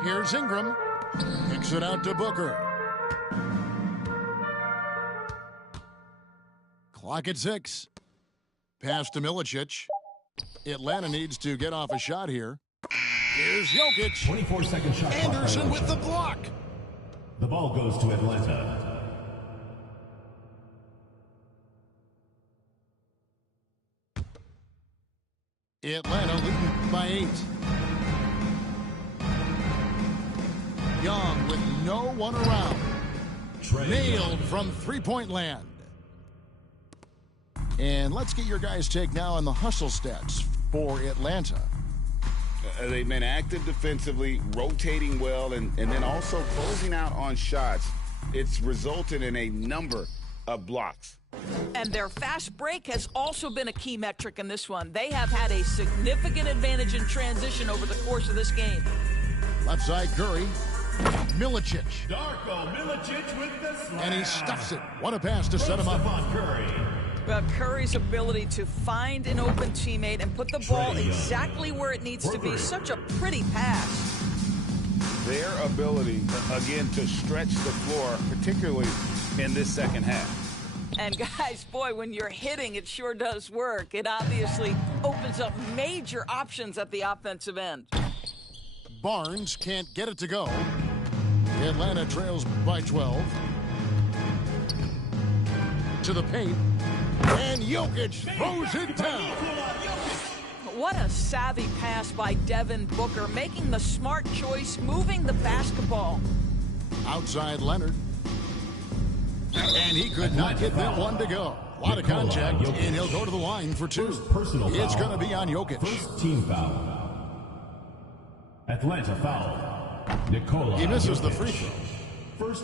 Here's Ingram. Kicks it out to Booker. Clock at 6. Pass to Milicic. Atlanta needs to get off a shot here. Here's Jokic. 24-second shot clock. Anderson with the block. The ball goes to Atlanta. Atlanta leading by 8. Young with no one around. Nailed from three-point land. And let's get your guys' take now on the hustle stats for Atlanta. They've been active defensively, rotating well, and then also closing out on shots. It's resulted in a number of blocks. And their fast break has also been a key metric in this one. They have had a significant advantage in transition over the course of this game. Left side, Curry. Milicic. Darko Milicic with the slam. And he stuffs it. What a pass to set him up. Curry. Well, Curry's ability to find an open teammate and put the ball exactly where it needs to be. Such a pretty pass. Their ability, again, to stretch the floor, particularly in this second half. And guys, boy, when you're hitting, it sure does work. It obviously opens up major options at the offensive end. Barnes can't get it to go. Atlanta trails by 12. To the paint. And Jokic throws it down. What a savvy pass by Devin Booker, making the smart choice, moving the basketball. Outside Leonard. And he could not get that one to go. A lot of contact, and he'll go to the line for 2. It's going to be on Jokic. First team foul. Atlanta foul. Nikola. He misses the free throw.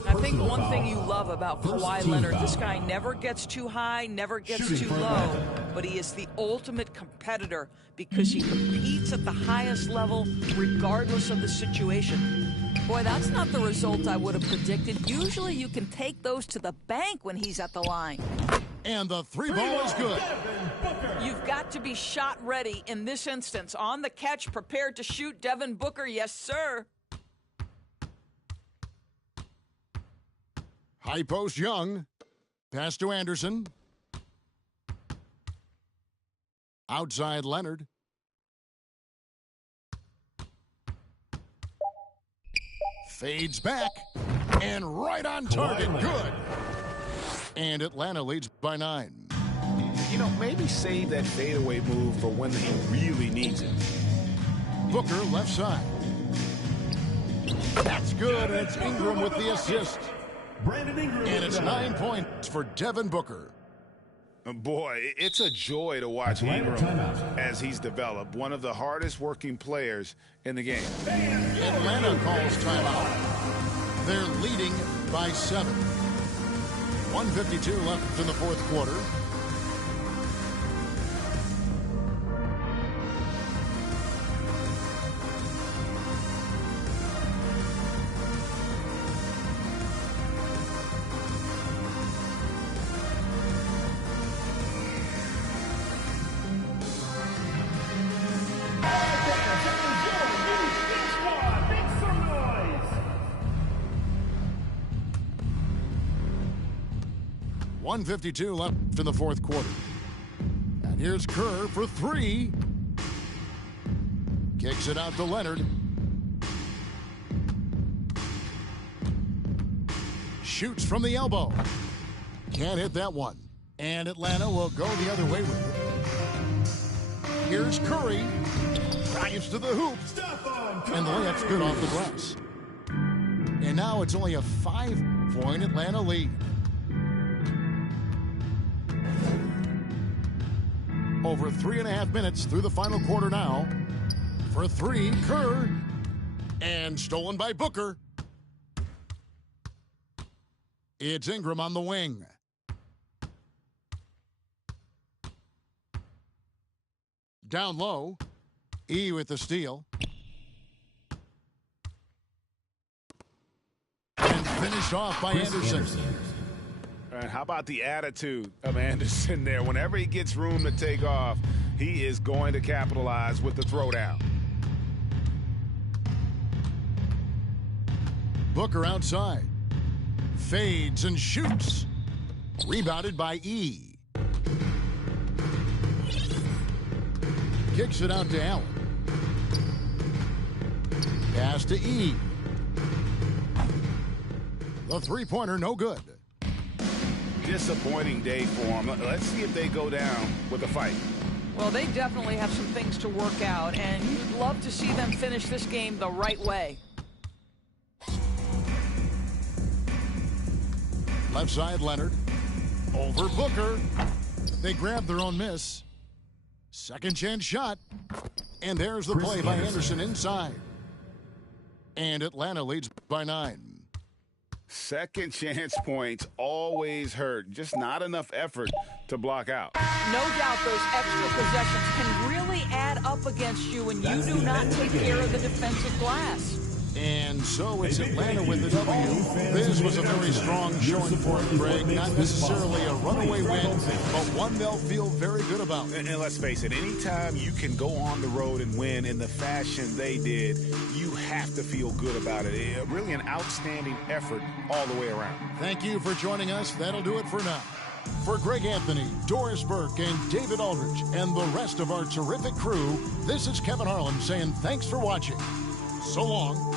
I think one thing you love about Kawhi Leonard, this guy never gets too high, never gets too low, but he is the ultimate competitor because he competes at the highest level regardless of the situation. Boy, that's not the result I would have predicted. Usually you can take those to the bank when he's at the line. And the three ball is good. You've got to be shot ready in this instance. On the catch, prepared to shoot, Devin Booker, yes, sir. High post Young. Pass to Anderson. Outside Leonard. Fades back. And right on target. Good. And Atlanta leads by 9. You know, maybe save that fadeaway move for when he really needs it. Booker left side. That's good. And it's Ingram with the assist. And it's 9 points for Devin Booker. Boy, it's a joy to watch Ingram as he's developed. One of the hardest working players in the game. Atlanta calls timeout. They're leading by 7. 1:52 left in the fourth quarter. .152 left in the fourth quarter. And here's Kerr for 3. Kicks it out to Leonard. Shoots from the elbow. Can't hit that one. And Atlanta will go the other way with it. Here's Curry. Drives to the hoop. And the layup's good off the glass. And now it's only a 5-point Atlanta lead. Over 3.5 minutes through the final quarter now. For 3, Kerr. And stolen by Booker. It's Ingram on the wing. Down low. E with the steal. And finished off by Anderson. And how about the attitude of Anderson there? Whenever he gets room to take off, he is going to capitalize with the throwdown. Booker outside. Fades and shoots. Rebounded by E. Kicks it out to Allen. Pass to E. The three-pointer no good. Disappointing day for him. Let's see if they go down with a fight. Well, they definitely have some things to work out, and you'd love to see them finish this game the right way. Left side, Leonard. Over Booker. They grab their own miss. Second chance shot. And there's the play by Anderson inside. And Atlanta leads by 9. Second chance points always hurt. Just not enough effort to block out. No doubt those extra possessions can really add up against you when you do not take care of the defensive glass. And so it's Atlanta with the W. This was a very strong showing for them, Greg. Not necessarily a runaway win, but one they'll feel very good about. And let's face it, anytime you can go on the road and win in the fashion they did, you have to feel good about it. Really an outstanding effort all the way around. Thank you for joining us. That'll do it for now. For Greg Anthony, Doris Burke, and David Aldridge, and the rest of our terrific crew, this is Kevin Harlan saying thanks for watching. So long.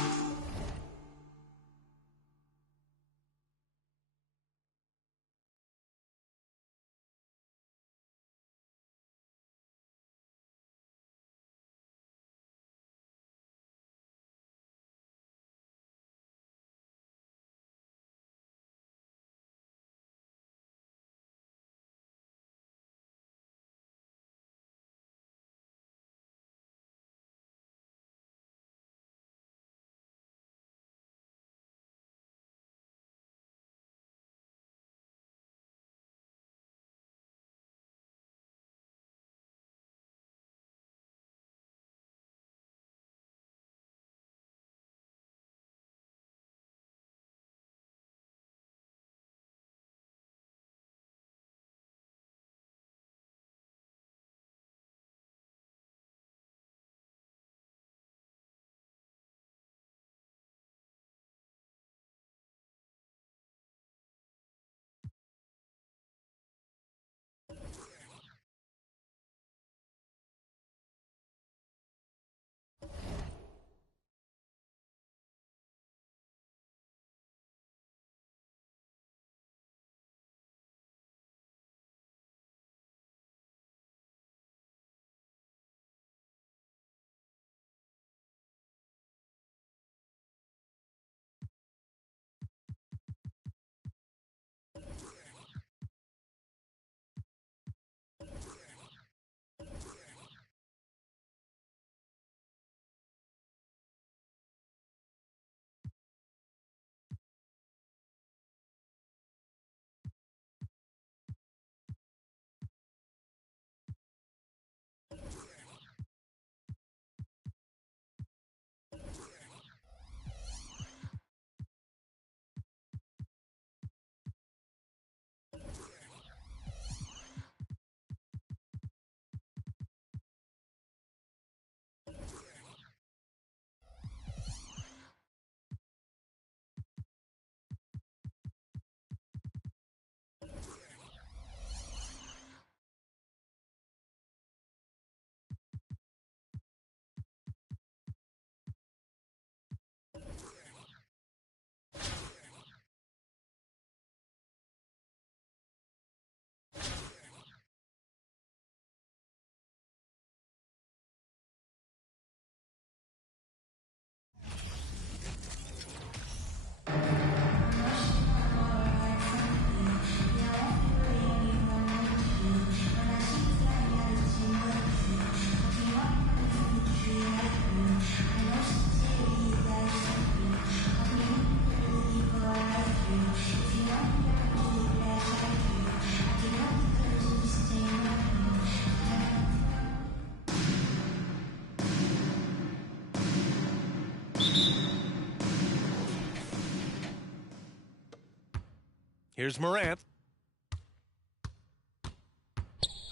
Here's Morant.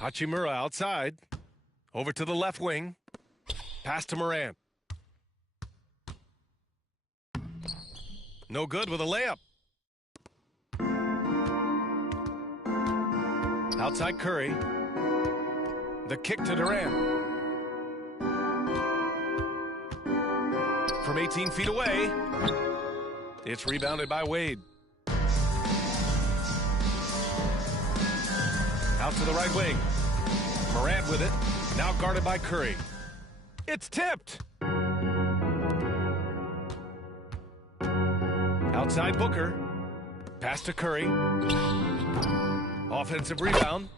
Hachimura outside. Over to the left wing. Pass to Morant. No good with a layup. Outside Curry. The kick to Durant. From 18 feet away. It's rebounded by Wade. Out to the right wing. Morant with it. Now guarded by Curry. It's tipped. Outside Booker. Pass to Curry. Offensive rebound.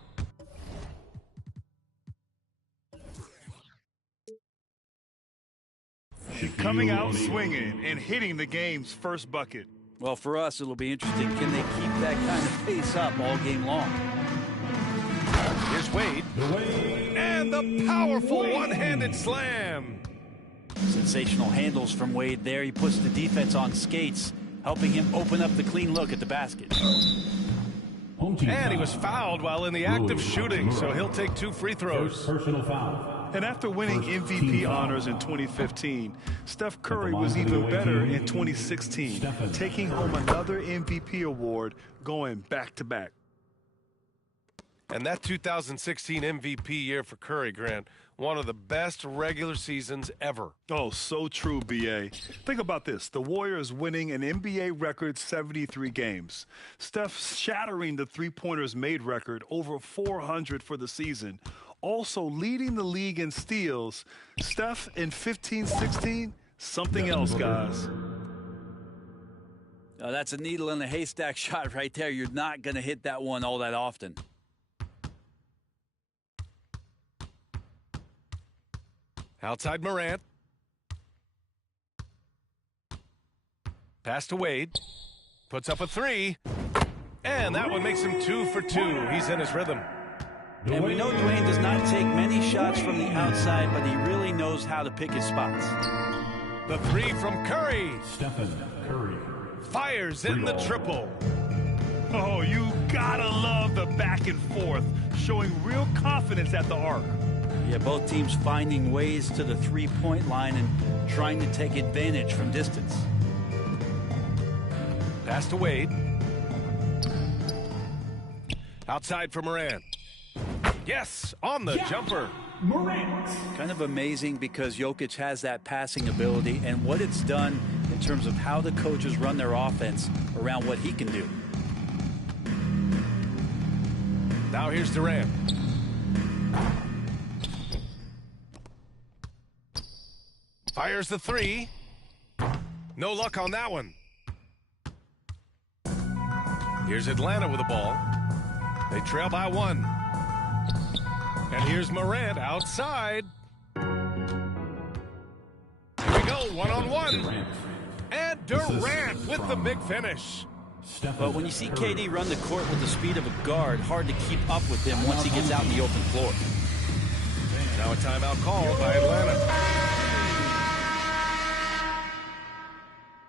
Coming out swinging and hitting the game's first bucket. Well, for us, it'll be interesting. Can they keep that kind of pace up all game long? Here's Wade. And the powerful one-handed slam. Sensational handles from Wade there. He puts the defense on skates, helping him open up the clean look at the basket. And he was fouled while in the act of shooting, so he'll take 2 free throws. Personal foul. And after winning MVP honors in 2015, Steph Curry was even better in 2016, taking home another MVP award, going back-to-back. And that 2016 MVP year for Curry, Grant, one of the best regular seasons ever. Oh, so true, B.A. Think about this. The Warriors winning an NBA record 73 games. Steph shattering the three-pointers made record, over 400 for the season. Also leading the league in steals. Steph in 15-16, something else, guys. That's a needle in a haystack shot right there. You're not going to hit that one all that often. Outside Morant. Pass to Wade. Puts up a 3. And that one makes him 2 for 2. He's in his rhythm. And we know Dwayne does not take many shots from the outside, but he really knows how to pick his spots. The 3 from Curry. Stephen Curry. Fires in the triple. Oh, you gotta love the back and forth, showing real confidence at the arc. Yeah, both teams finding ways to the three-point line and trying to take advantage from distance. Pass to Wade. Outside for Morant. Yes, on the jumper. Morant. Kind of amazing because Jokic has that passing ability and what it's done in terms of how the coaches run their offense around what he can do. Now here's Durant. Fires the 3. No luck on that one. Here's Atlanta with the ball. They trail by 1. And here's Morant outside. Here we go, 1-on-1. And Durant with the big finish. But when you see KD run the court with the speed of a guard, hard to keep up with him once he gets out in the open floor. Now a timeout called by Atlanta.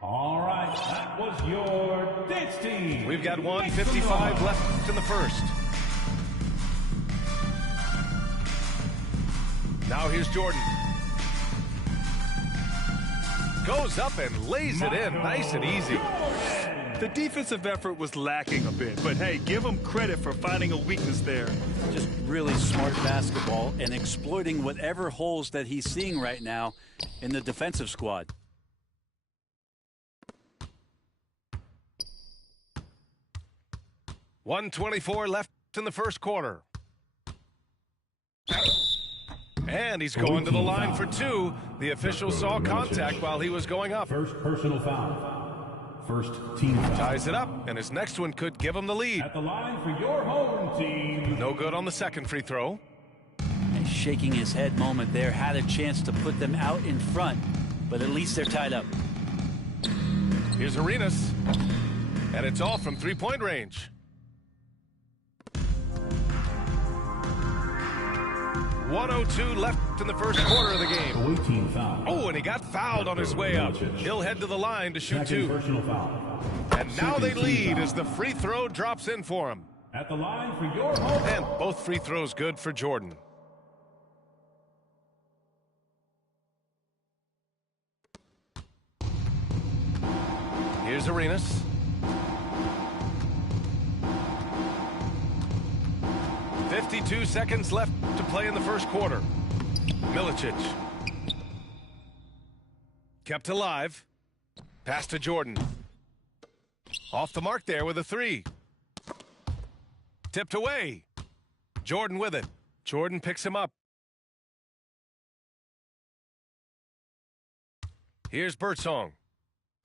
All right, that was your dance team. We've got 1:55 left in the first. Now here's Jordan. Goes up and lays it in, nice and easy. The defensive effort was lacking a bit, but hey, give him credit for finding a weakness there. Just really smart basketball and exploiting whatever holes that he's seeing right now in the defensive squad. .124 left in the first quarter. And he's going to the line for 2. The official saw contact while he was going up. First personal foul. First team foul. Ties it up, and his next one could give him the lead. At the line for your home team. No good on the second free throw. And shaking his head moment there, had a chance to put them out in front, but at least they're tied up. Here's Arenas, and it's all from three-point range. 1:02 left in the first quarter of the game. Away team foul. Oh, and he got fouled on his way up. He'll head to the line to shoot Second 2. personal foul. And now they lead as the free throw drops in for him. At the line for your home. And both free throws good for Jordan. Here's Arenas. .52 seconds left to play in the first quarter. Milicic. Kept alive. Pass to Jordan. Off the mark there with a 3. Tipped away. Jordan with it. Jordan picks him up. Here's Birdsong.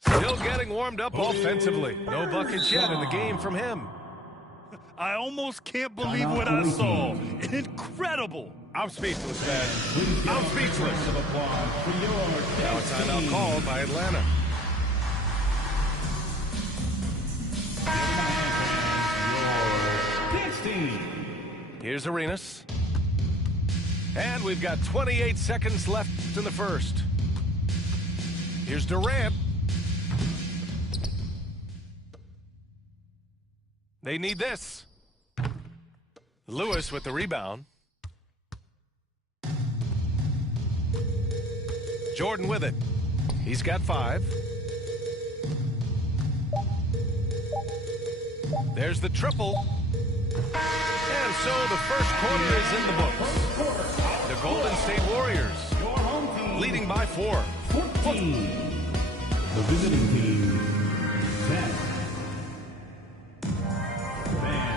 Still getting warmed up offensively. No buckets yet in the game from him. I almost can't believe what I saw. Incredible. I'm speechless, man. I'm speechless. Now a timeout called by Atlanta. Here's Arenas. And we've got 28 seconds left in the first. Here's Durant. They need this. Lewis with the rebound. Jordan with it. He's got 5. There's the triple. And so the first quarter is in the books. The Golden State Warriors leading by 4. 14. The visiting team, 10.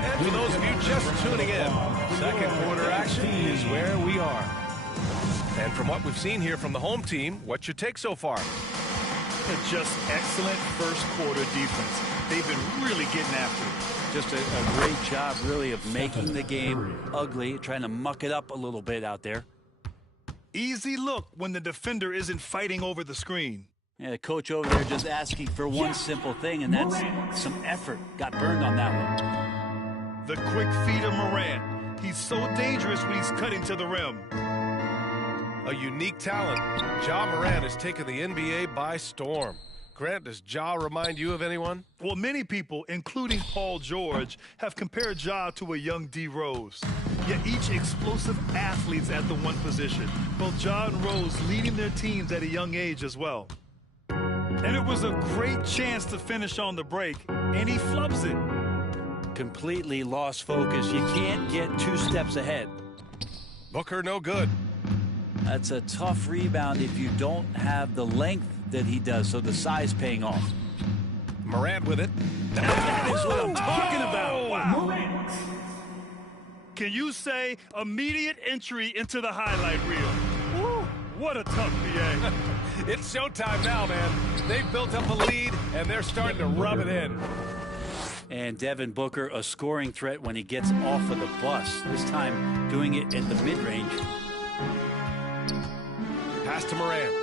And for those of you just tuning in, second quarter action is where we are. And from what we've seen here from the home team, what's your take so far? Just excellent first quarter defense. They've been really getting after it. Just a great job, really, of making the game ugly, trying to muck it up a little bit out there. Easy look when the defender isn't fighting over the screen. Yeah, the coach over there just asking for one simple thing, and that's some effort. Got burned on that one. The quick feed of Morant. He's so dangerous when he's cutting to the rim. A unique talent. Ja Morant has taken the NBA by storm. Grant, does Ja remind you of anyone? Well, many people, including Paul George, have compared Ja to a young D. Rose. Yet each explosive athletes at the one position. Both Ja and Rose leading their teams at a young age as well. And it was a great chance to finish on the break, and he flubs it. Completely lost focus. You can't get 2 steps ahead. Booker no good. That's a tough rebound if you don't have the length that he does, so the size paying off. Morant with it. That is what I'm talking about. Wow. Can you say immediate entry into the highlight reel? Woo, what a tough BA. It's showtime now, man. They've built up a lead, and they're starting to rub it in. And Devin Booker, a scoring threat when he gets off of the bus. This time doing it in the mid-range. Pass to Morant.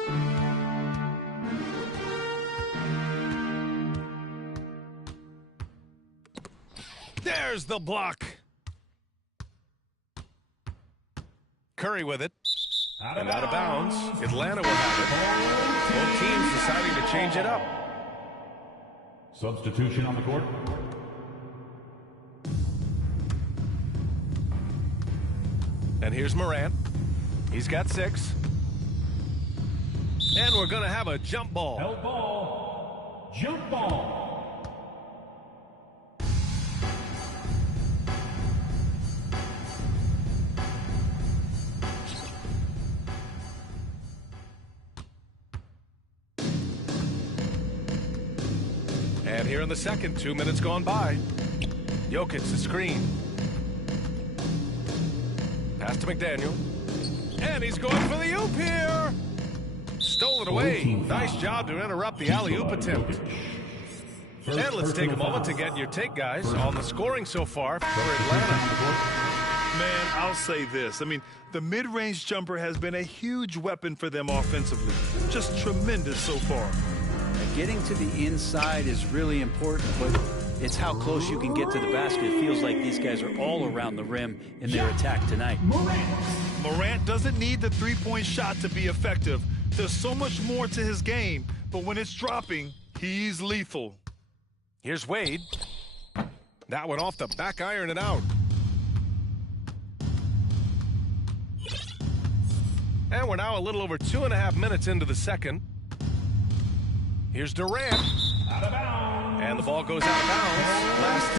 There's the block. Curry with it. And out of bounds. Atlanta will have it. Both teams deciding to change it up. Substitution on the court. And here's Morant. He's got 6. And we're going to have a jump ball. Held ball. Jump ball. And here in the second, 2 minutes gone by. Jokic, the screen. Pass to McDaniel. And he's going for the oop here. Stolen away. Nice job to interrupt the alley-oop attempt. And let's take a moment to get your take, guys, on the scoring so far for Atlanta. Man, I'll say this. I mean, the mid-range jumper has been a huge weapon for them offensively. Just tremendous so far. Getting to the inside is really important, but it's how close you can get to the basket. It feels like these guys are all around the rim in their attack tonight. Morant doesn't need the three-point shot to be effective. There's so much more to his game, but when it's dropping, he's lethal. Here's Wade. That one off the back iron and out. And we're now a little over 2.5 minutes into the second. Here's Durant. Out of bounds. And the ball goes out of bounds. Last